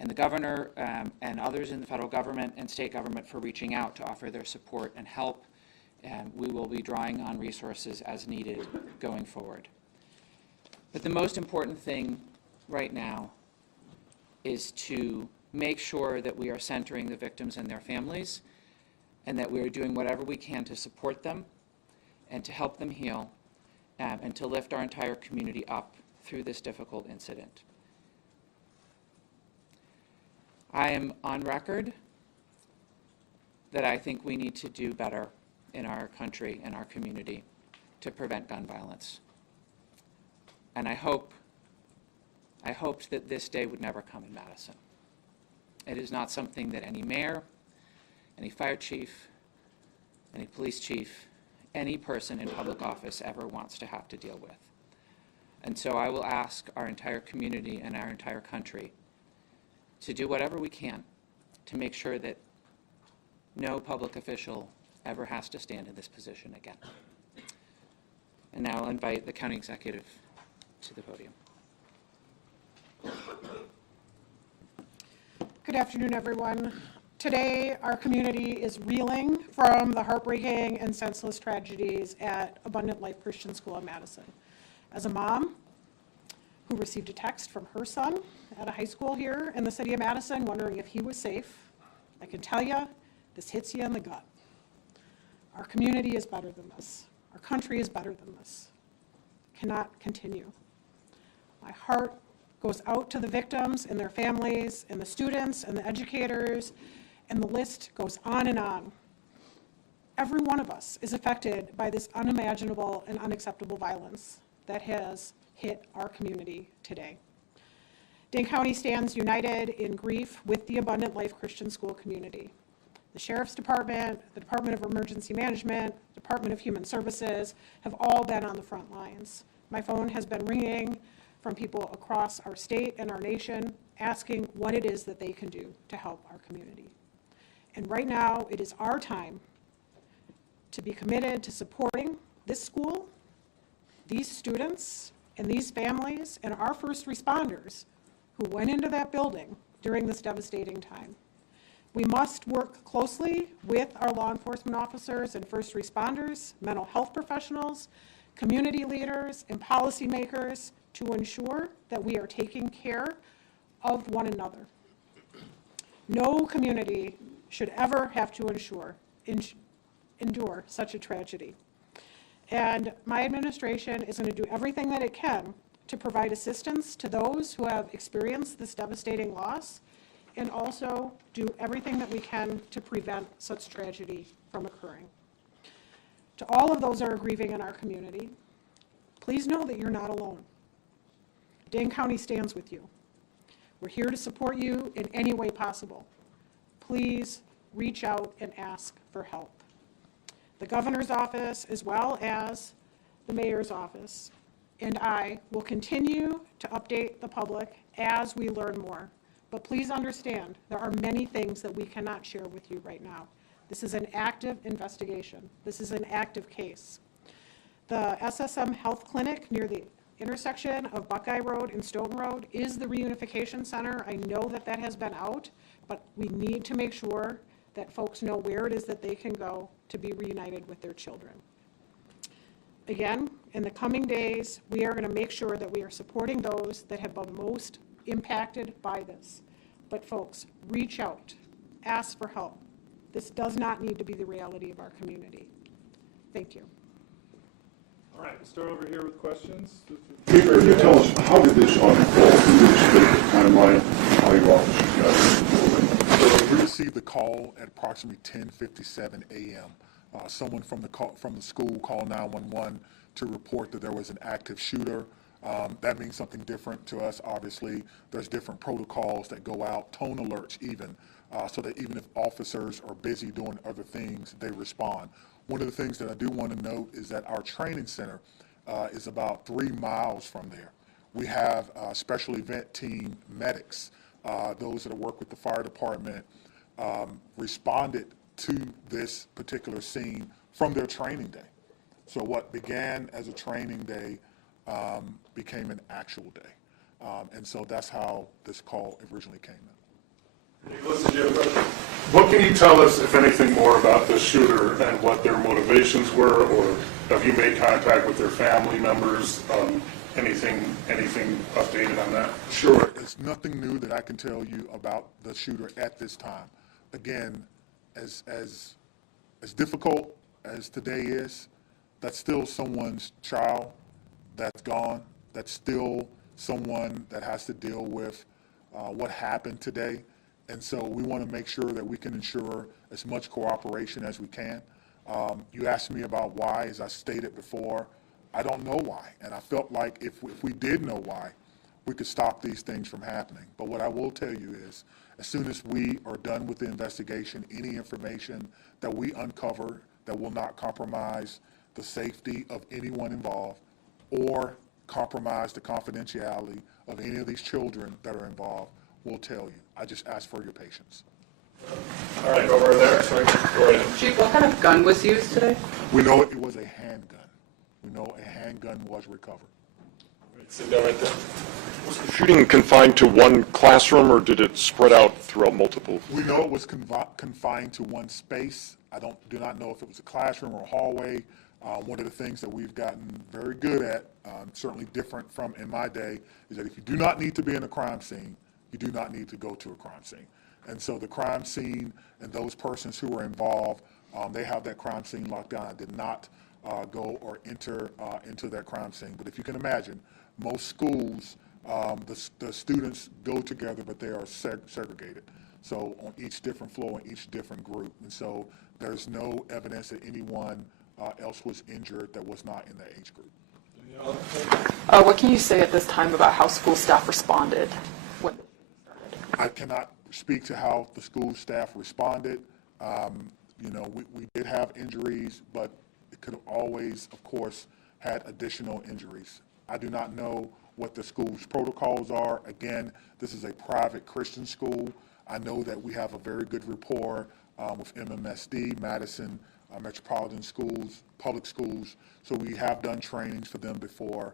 and the governor and others in the federal government and state government for reaching out to offer their support and help. We will be drawing on resources as needed going forward. But the most important thing right now is to make sure that we are centering the victims and their families, and that we are doing whatever we can to support them and to help them heal, and to lift our entire community up through this difficult incident. I am on record that I think we need to do better in our country and our community. to prevent gun violence. And I hoped that this day would never come in Madison. It is not something that any mayor, any fire chief, any police chief, any person in public office ever wants to have to deal with. And so I will ask our entire community and our entire country to do whatever we can to make sure that no public official ever has to stand in this position again. And now I'll invite the county executive to the podium. Good afternoon, everyone. Today, our community is reeling from the heartbreaking and senseless tragedies at Abundant Life Christian School in Madison. As a mom who received a text from her son at a high school here in the city of Madison wondering if he was safe, I can tell you, this hits you in the gut. Our community is better than this. Our country is better than this. It cannot continue. My heart goes out to the victims and their families and the students and the educators, and the list goes on and on. Every one of us is affected by this unimaginable and unacceptable violence that has hit our community today. Dane County stands united in grief with the Abundant Life Christian School community. The Sheriff's Department, the Department of Emergency Management, Department of Human Services have all been on the front lines. My phone has been ringing from people across our state and our nation asking what it is that they can do to help our community. And right now, it is our time to be committed to supporting this school, these students, and these families, and our first responders who went into that building during this devastating time. We must work closely with our law enforcement officers and first responders, mental health professionals, community leaders, and policymakers to ensure that we are taking care of one another. No community should ever have to endure such a tragedy. And my administration is going to do everything that it can to provide assistance to those who have experienced this devastating loss, and also do everything that we can to prevent such tragedy from occurring. To all of those who are grieving in our community, please know that you're not alone. Dane County stands with you. We're here to support you in any way possible. Please reach out and ask for help. The governor's office, as well as the mayor's office, and I will continue to update the public as we learn more. But please understand, there are many things that we cannot share with you right now. This is an active investigation. This is an active case. The SSM Health Clinic near the intersection of Buckeye Road and Stoughton Road is the Reunification Center. I know that that has been out, but we need to make sure that folks know where it is that they can go to be reunited with their children. Again, in the coming days, we are going to make sure that we are supporting those that have been most impacted by this. But folks, reach out, ask for help. This does not need to be the reality of our community. Thank you. All right, we'll start over here with questions. Can you tell us, how did this unfold? Can you explain the timeline, how your officers got it? We received the call at approximately 10:57 a.m. Someone from the school called 911 to report that there was an active shooter. That means something different to us, obviously. There's different protocols that go out, tone alerts even, so that even if officers are busy doing other things, they respond. One of the things that I do want to note is that our training center is about 3 miles from there. We have special event team medics, those that work with the fire department, responded to this particular scene from their training day. So what began as a training day became an actual day. And so that's how this call originally came in. What can you tell us, if anything, more about the shooter and what their motivations were, or have you made contact with their family members? Anything updated on that? Sure. It's nothing new that I can tell you about the shooter at this time. Again, as difficult as today is, that's still someone's child that's gone. That's still someone that has to deal with what happened today. And so we want to make sure that we can ensure as much cooperation as we can. You asked me about why, as I stated before. I don't know why, and I felt like if we did know why, we could stop these things from happening. But what I will tell you is, as soon as we are done with the investigation, any information that we uncover that will not compromise the safety of anyone involved or compromise the confidentiality of any of these children that are involved, we'll tell you. I just ask for your patience. All right, over there. Sorry. Go ahead. Chief, what kind of gun was used today? We know it was a handgun. We know a handgun was recovered. Sit down right there. Was the shooting confined to one classroom, or did it spread out throughout multiple? We know it was confined to one space. I do not know if it was a classroom or a hallway. One of the things that we've gotten very good at, certainly different from in my day, is that if you do not need to be in a crime scene, you do not need to go to a crime scene. And so the crime scene and those persons who were involved, they have that crime scene locked down. I did not go or enter into that crime scene. But if you can imagine, most schools, the students go together, but they are segregated. So on each different floor, in each different group. And so there's no evidence that anyone else was injured that was not in that age group. What can you say at this time about how school staff responded when the shooting started? I cannot speak to how the school staff responded. We did have injuries, but it could have always, of course, had additional injuries. I do not know what the school's protocols are. Again, this is a private Christian school. I know that we have a very good rapport with MMSD, Madison Metropolitan Schools, public schools. So we have done trainings for them before,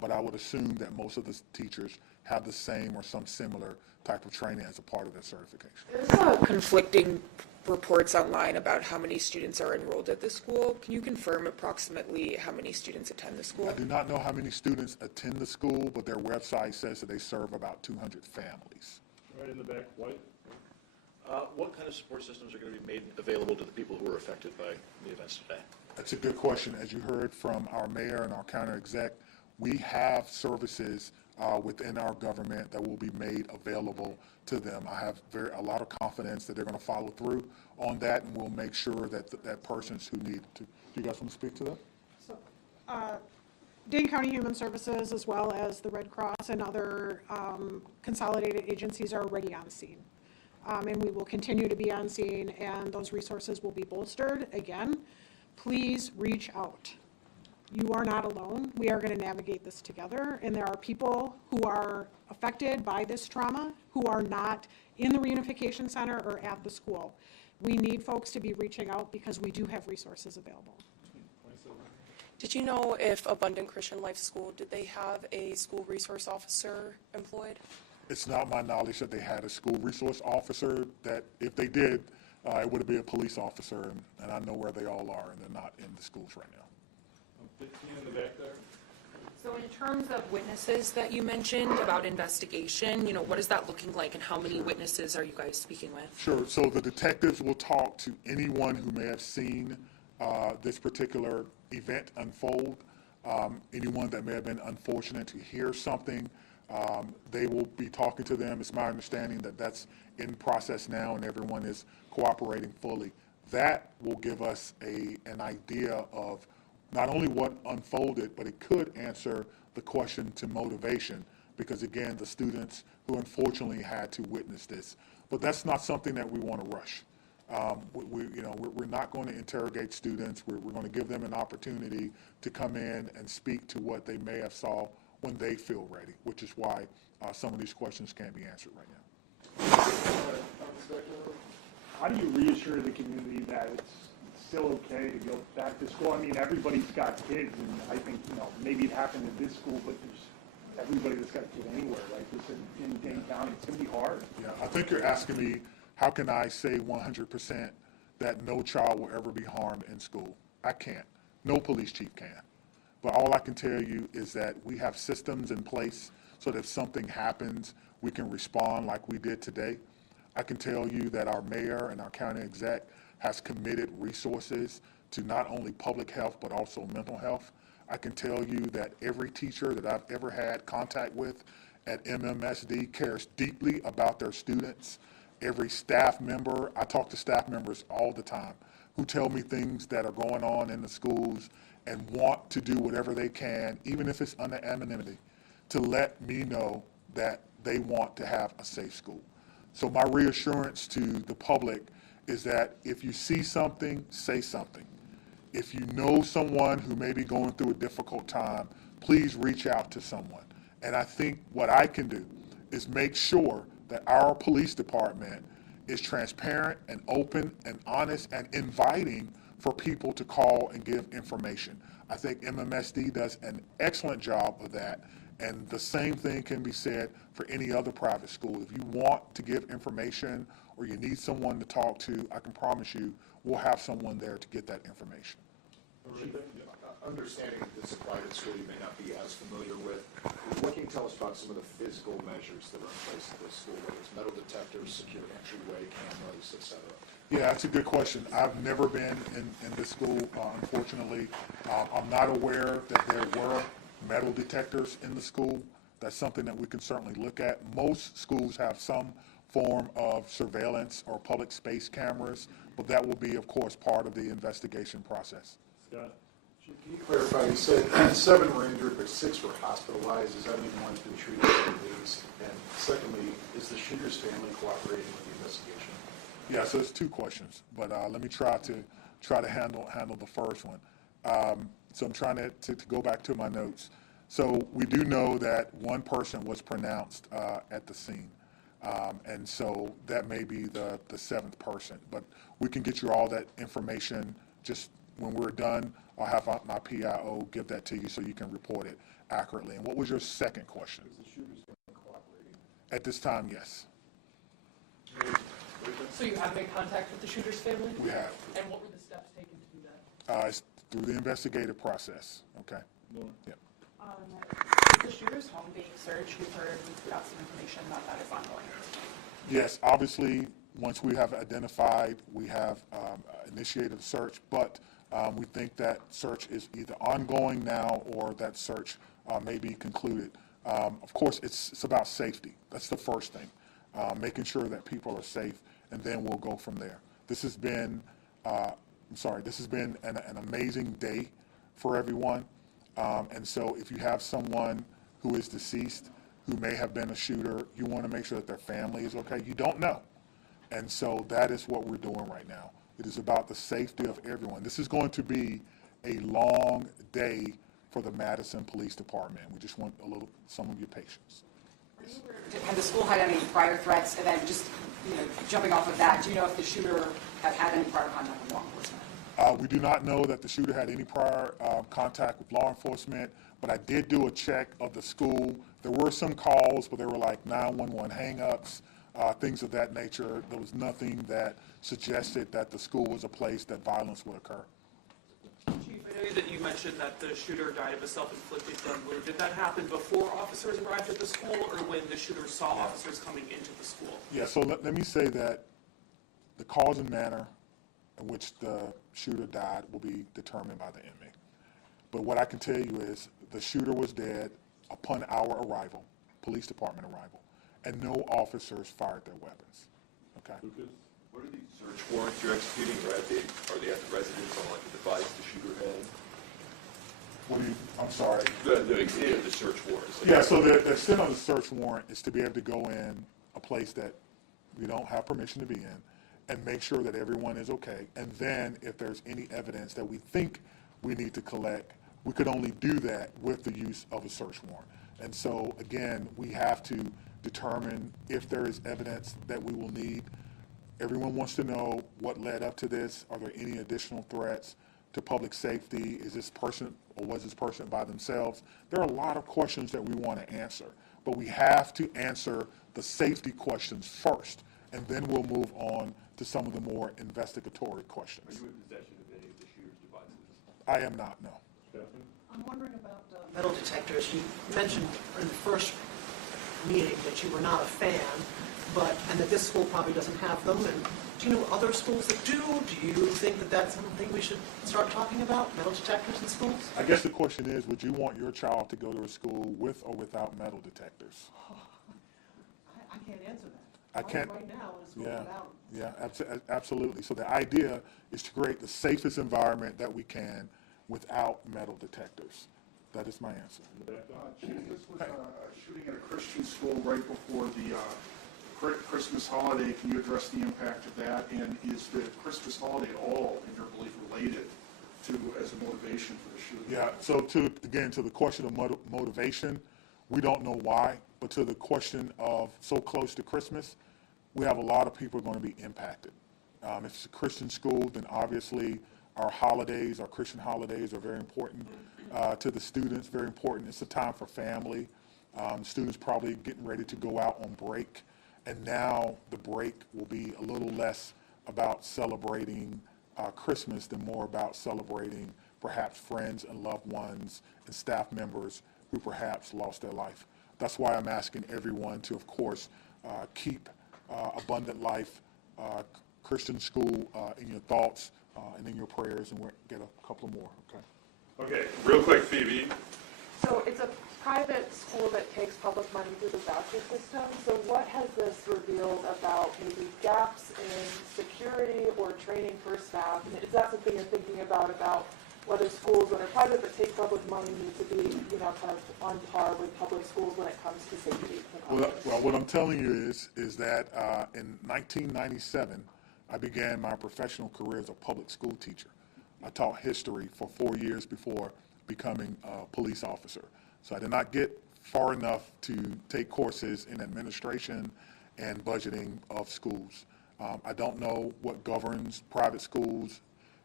but I would assume that most of the teachers have the same or some similar type of training as a part of their certification. There's conflicting reports online about how many students are enrolled at the school. Can you confirm approximately how many students attend the school? I do not know how many students attend the school, but their website says that they serve about 200 families. Right in the back, white. What kind of support systems are going to be made available to the people who were affected by the events today? That's a good question. As you heard from our mayor and our county exec, we have services within our government that will be made available to them. I have a lot of confidence that they're going to follow through on that, and we'll make sure that that persons who need to. Do you guys want to speak to that? So, Dane County Human Services, as well as the Red Cross and other consolidated agencies, are already on scene. And we will continue to be on scene, and those resources will be bolstered. Again, please reach out. You are not alone. We are going to navigate this together, and there are people who are affected by this trauma who are not in the Reunification Center or at the school. We need folks to be reaching out because we do have resources available. Did you know if Abundant Christian Life School, did they have a school resource officer employed? It's not my knowledge that they had a school resource officer. That if they did, it would be a police officer, and I know where they all are, and they're not in the schools right now. 15 in the back there. So in terms of witnesses that you mentioned about investigation, what is that looking like, and how many witnesses are you guys speaking with? Sure. So the detectives will talk to anyone who may have seen this particular event unfold, anyone that may have been unfortunate to hear something. They will be talking to them. It's my understanding that that's in process now, and everyone is cooperating fully. That will give us an idea of not only what unfolded, but it could answer the question to motivation, because again, the students who unfortunately had to witness this. But that's not something that we want to rush. We're not going to interrogate students. We're going to give them an opportunity to come in and speak to what they may have saw when they feel ready, which is why some of these questions can't be answered right now. How do you reassure the community that it's still okay to go back to school? I mean, everybody's got kids, and I think, maybe it happened at this school, but there's everybody that's got a kid anywhere like this in Dane County. It's going to be hard. Yeah, I think you're asking me, how can I say 100% that no child will ever be harmed in school? I can't. No police chief can. But all I can tell you is that we have systems in place so that if something happens, we can respond like we did today. I can tell you that our mayor and our county exec has committed resources to not only public health, but also mental health. I can tell you that every teacher that I've ever had contact with at MMSD cares deeply about their students. Every staff member, I talk to staff members all the time who tell me things that are going on in the schools and want to do whatever they can, even if it's under anonymity, to let me know that they want to have a safe school. So my reassurance to the public is that if you see something, say something. If you know someone who may be going through a difficult time, please reach out to someone. And I think what I can do is make sure that our police department is transparent and open and honest and inviting for people to call and give information. I think MMSD does an excellent job of that, and the same thing can be said for any other private school. If you want to give information or you need someone to talk to, I can promise you we'll have someone there to get that information. Understanding that this is a private school you may not be as familiar with, what can you tell us about some of the physical measures that are in place at this school, whether it's metal detectors, secure entryway, cameras, et cetera? Yeah, that's a good question. I've never been in this school, unfortunately. I'm not aware that there were metal detectors in the school. That's something that we can certainly look at. Most schools have some form of surveillance or public space cameras, but that will be, of course, part of the investigation process. Scott? Can you clarify, you said 7 were injured, but 6 were hospitalized. Does that mean one's been treated for release? And secondly, is the shooter's family cooperating with the investigation? Yeah, so it's 2 questions, but let me try to handle the first one. So I'm trying to go back to my notes. So we do know that 1 person was pronounced at the scene, and so that may be the 7th person. But we can get you all that information just when we're done. I'll have my PIO give that to you so you can report it accurately. And what was your second question? Is the shooter's family cooperating? At this time, yes. So you have made contact with the shooter's family? We have. And what were the steps taken to do that? It's through the investigative process, okay? Yeah. Is the shooter's home being searched? We've got some information about that is ongoing. Yes, obviously, once we have identified, we have initiated a search, but we think that search is either ongoing now or that search may be concluded. Of course, it's about safety. That's the first thing, making sure that people are safe, and then we'll go from there. This has been, this has been an amazing day for everyone. And so if you have someone who is deceased, who may have been a shooter, you want to make sure that their family is okay. You don't know. And so that is what we're doing right now. It is about the safety of everyone. This is going to be a long day for the Madison Police Department. We just want some of your patience. Had the school had any prior threats? And then just jumping off of that, do you know if the shooter have had any prior contact with law enforcement? We do not know that the shooter had any prior contact with law enforcement, but I did do a check of the school. There were some calls, but they were like 911 hang-ups, things of that nature. There was nothing that suggested that the school was a place that violence would occur. Chief, I know that you mentioned that the shooter died of a self-inflicted gun wound. Did that happen before officers arrived at the school or when the shooter saw officers coming into the school? Yeah, so let me say that the cause and manner in which the shooter died will be determined by the inmate. But what I can tell you is the shooter was dead upon our arrival, police department arrival, and no officers fired their weapons. Okay? Lucas? What are these search warrants you're executing? Are they at the residence on like the device the shooter had? What do you, I'm sorry. The search warrants. Yeah, so the extent of the search warrant is to be able to go in a place that we don't have permission to be in and make sure that everyone is okay. And then if there's any evidence that we think we need to collect, we could only do that with the use of a search warrant. And so, again, we have to determine if there is evidence that we will need. Everyone wants to know what led up to this. Are there any additional threats to public safety? Is this person or was this person by themselves? There are a lot of questions that we want to answer, but we have to answer the safety questions first, and then we'll move on to some of the more investigatory questions. Are you in possession of any of the shooter's devices? I am not, no. I'm wondering about metal detectors. You mentioned in the first meeting that you were not a fan, and that this school probably doesn't have them. And do you know other schools that do? Do you think that that's something we should start talking about, metal detectors in schools? I guess the question is, would you want your child to go to a school with or without metal detectors? I can't answer that. I can't. Right now, in a school without. Yeah, absolutely. So the idea is to create the safest environment that we can without metal detectors. That is my answer. Chief, this was a shooting at a Christian school right before the Christmas holiday. Can you address the impact of that? And is the Christmas holiday at all, in your belief, related to as a motivation for the shooting? Yeah, so to the question of motivation, we don't know why, but to the question of so close to Christmas, we have a lot of people going to be impacted. If it's a Christian school, then obviously our holidays, our Christian holidays are very important to the students, very important. It's a time for family. Students probably getting ready to go out on break, and now the break will be a little less about celebrating Christmas than more about celebrating perhaps friends and loved ones and staff members who perhaps lost their life. That's why I'm asking everyone to, of course, keep Abundant Life Christian School in your thoughts and in your prayers, and we'll get a couple more, okay? Okay, real quick, Phoebe. So it's a private school that takes public money through the voucher system. So what has this revealed about maybe gaps in security or training for staff? And is that something you're thinking about whether schools that are private but take public money need to be, kind of on par with public schools when it comes to safety? Well, what I'm telling you is that in 1997, I began my professional career as a public school teacher. I taught history for 4 years before becoming a police officer. So I did not get far enough to take courses in administration and budgeting of schools. I don't know what governs private schools,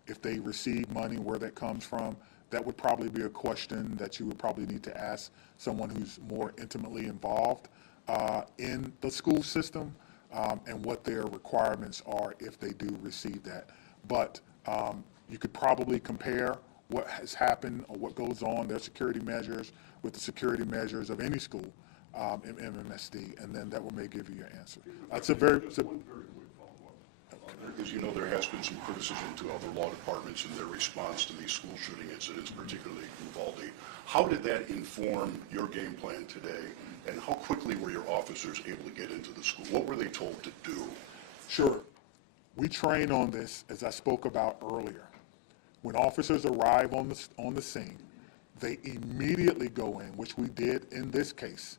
if they receive money, where that comes from. That would probably be a question that you would probably need to ask someone who's more intimately involved in the school system and what their requirements are if they do receive that. But you could probably compare what has happened or what goes on, their security measures, with the security measures of any school in MMSD, and then that may give you your answer. It's a very quick follow-up. Because there has been some criticism to other law departments in their response to these school shooting incidents, particularly Uvalde. How did that inform your game plan today, and how quickly were your officers able to get into the school? What were they told to do? Sure. We train on this, as I spoke about earlier. When officers arrive on the scene, they immediately go in, which we did in this case,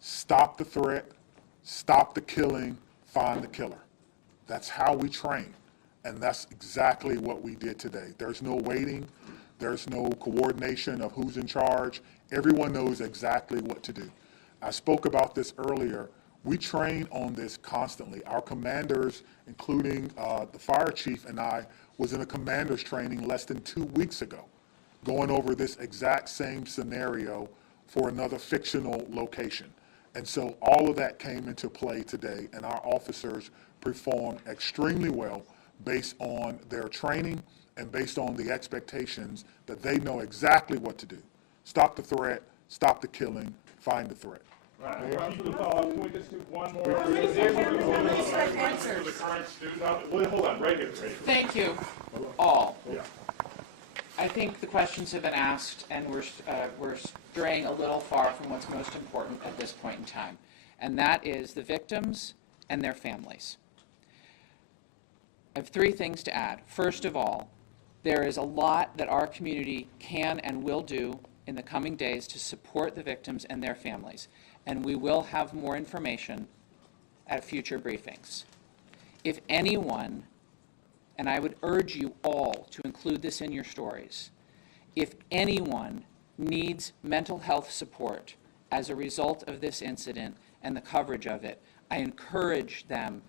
stop the threat, stop the killing, find the killer. That's how we train, and that's exactly what we did today. There's no waiting. There's no coordination of who's in charge. Everyone knows exactly what to do. I spoke about this earlier. We train on this constantly. Our commanders, including the fire chief and I, was in a commander's training less than 2 weeks ago, going over this exact same scenario for another fictional location. And so all of that came into play today, and our officers performed extremely well based on their training and based on the expectations that they know exactly what to do. Stop the threat, stop the killing, find the threat. Right. Can we just do one more? Hold on, right here. Thank you, all. I think the questions have been asked, and we're straying a little far from what's most important at this point in time, and that is the victims and their families. I have 3 things to add. First of all, there is a lot that our community can and will do in the coming days to support the victims and their families, and we will have more information at future briefings. If anyone, and I would urge you all to include this in your stories, if anyone needs mental health support as a result of this incident and the coverage of it, I encourage them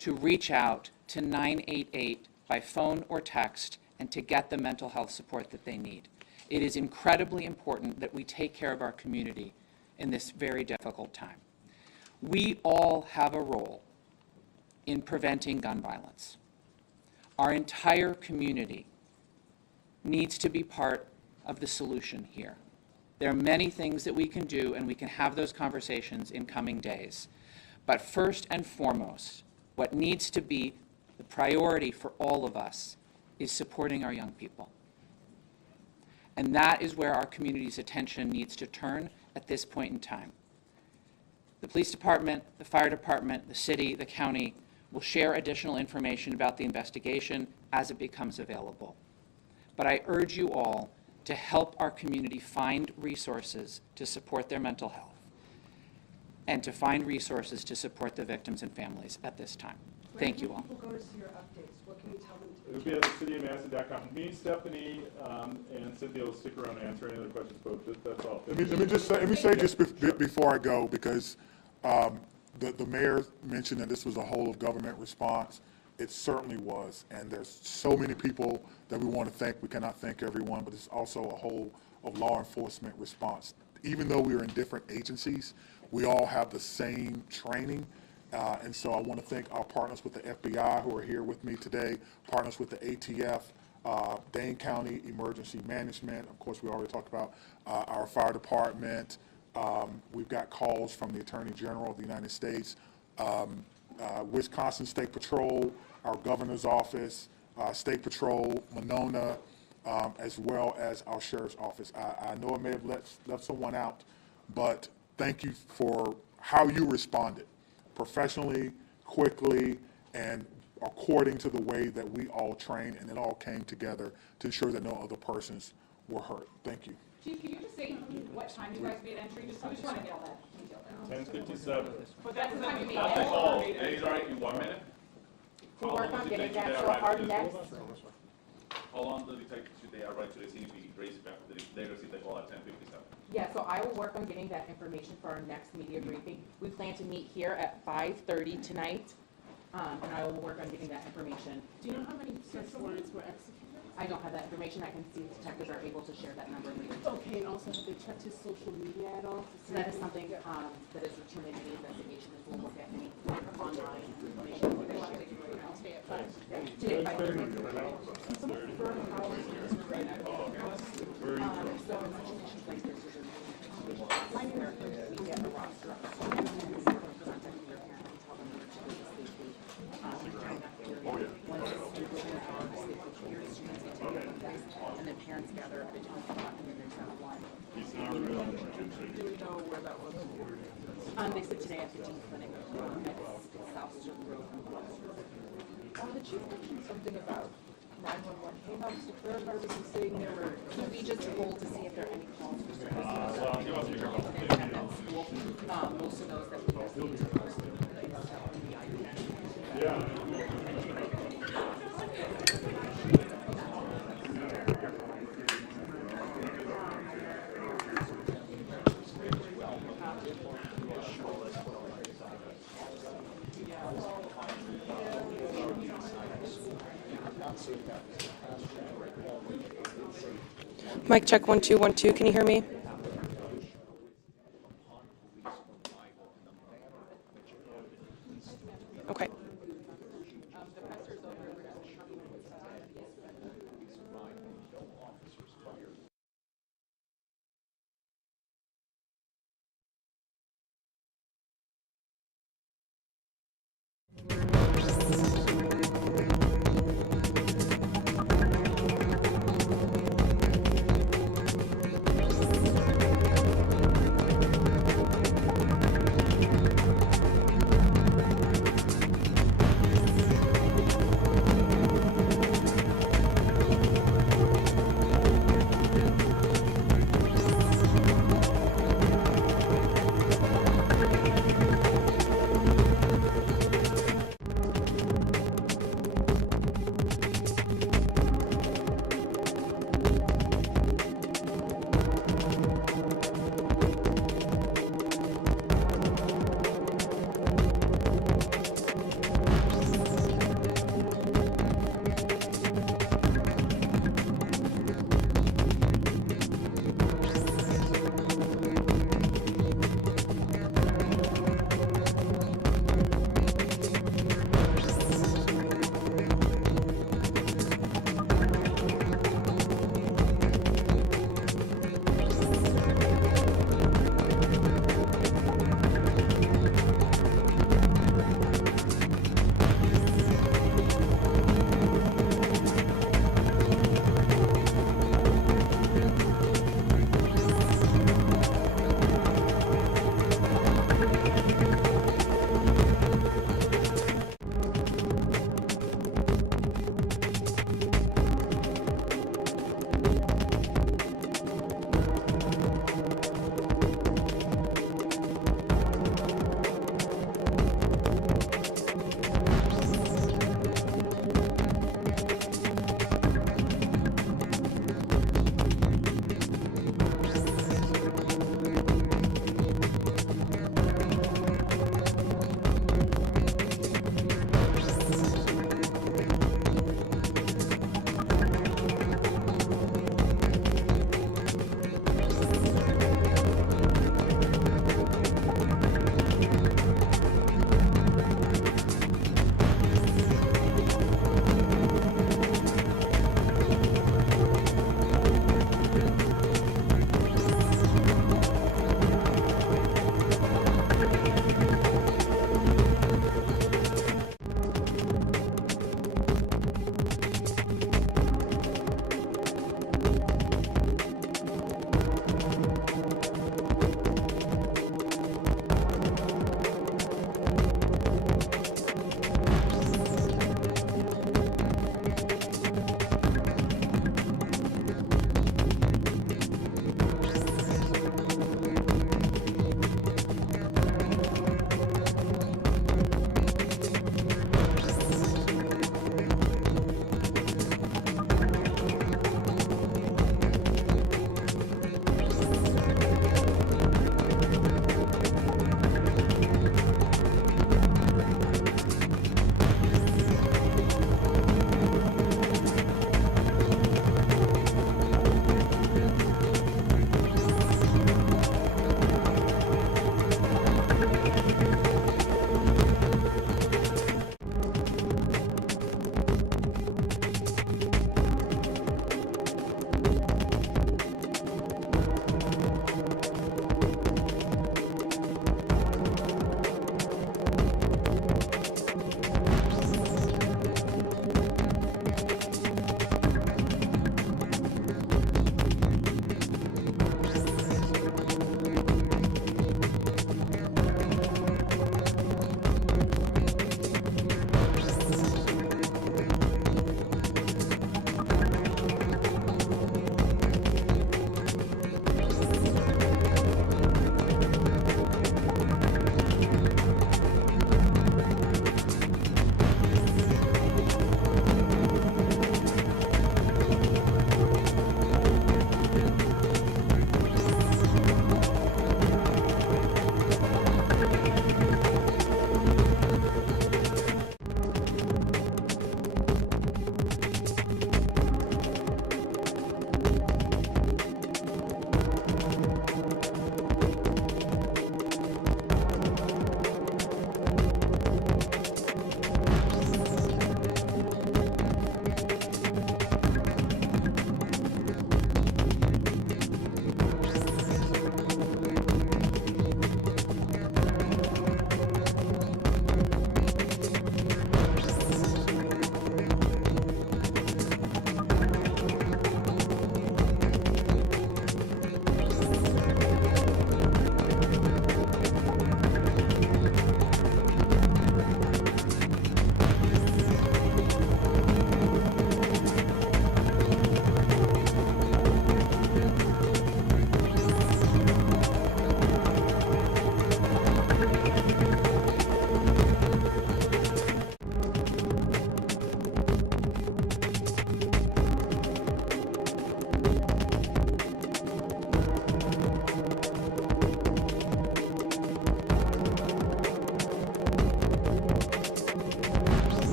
to reach out to 988 by phone or text and to get the mental health support that they need. It is incredibly important that we take care of our community in this very difficult time. We all have a role in preventing gun violence. Our entire community needs to be part of the solution here. There are many things that we can do, and we can have those conversations in coming days. But first and foremost, what needs to be the priority for all of us is supporting our young people. And that is where our community's attention needs to turn at this point in time. The police department, the fire department, the city, the county, We'll share additional information about the investigation as it becomes available. But I urge you all to help our community find resources to support their mental health and to find resources to support the victims and families at this time. Thank you all. People go to see your updates. What can you tell them? It'll be at cityofmadison.com. Me, Stephanie, and Cynthia will stick around and answer any other questions, folks. That's all. Let me say just before I go, because the mayor mentioned that this was a whole of government response. It certainly was, and there's so many people that we want to thank. We cannot thank everyone, but it's also a whole of law enforcement response. Even though we are in different agencies, we all have the same training. And so I want to thank our partners with the FBI who are here with me today, partners with the ATF, Dane County Emergency Management. Of course, we already talked about our fire department. We've got calls from the Attorney General of the United States, Wisconsin State Patrol, our governor's office, State Patrol, Monona, as well as our sheriff's office. I know I may have left someone out, but thank you for how you responded, professionally, quickly, and according to the way that we all trained, and it all came together to ensure that no other persons were hurt. Thank you. Chief, can you just say what time you guys made entry? Just, we just want to get all that detail down. 10:57. But that's the time you made That's entry. all. Days, all right, in 1 minute? To work on getting that, so our next, How long does it take today arrive to the scene? We raise it back to the later see they call at 10:57. yeah, so I will work on getting that information for our next media briefing. We plan to meet here at 5:30 tonight, and I will work on getting that information. Do you know how many search warrants were executed? I don't have that information. I can see if detectives are able to share that number later. Okay, and also have they checked his social media at all? So that is something that is routine in the investigation, is we'll look at any online information. Today, 5:30. And then parents gather up at 2 o'clock, and then there's that one. Do we know where that was? They said today at the Dean Clinic, at South Street Road. The chief mentioned something about 911. Came out to clarify, was he saying there were? We just rolled to see if there are any calls for service. Most of those that we investigated. Yeah. Mic check 1 2 1 2. Can you hear me?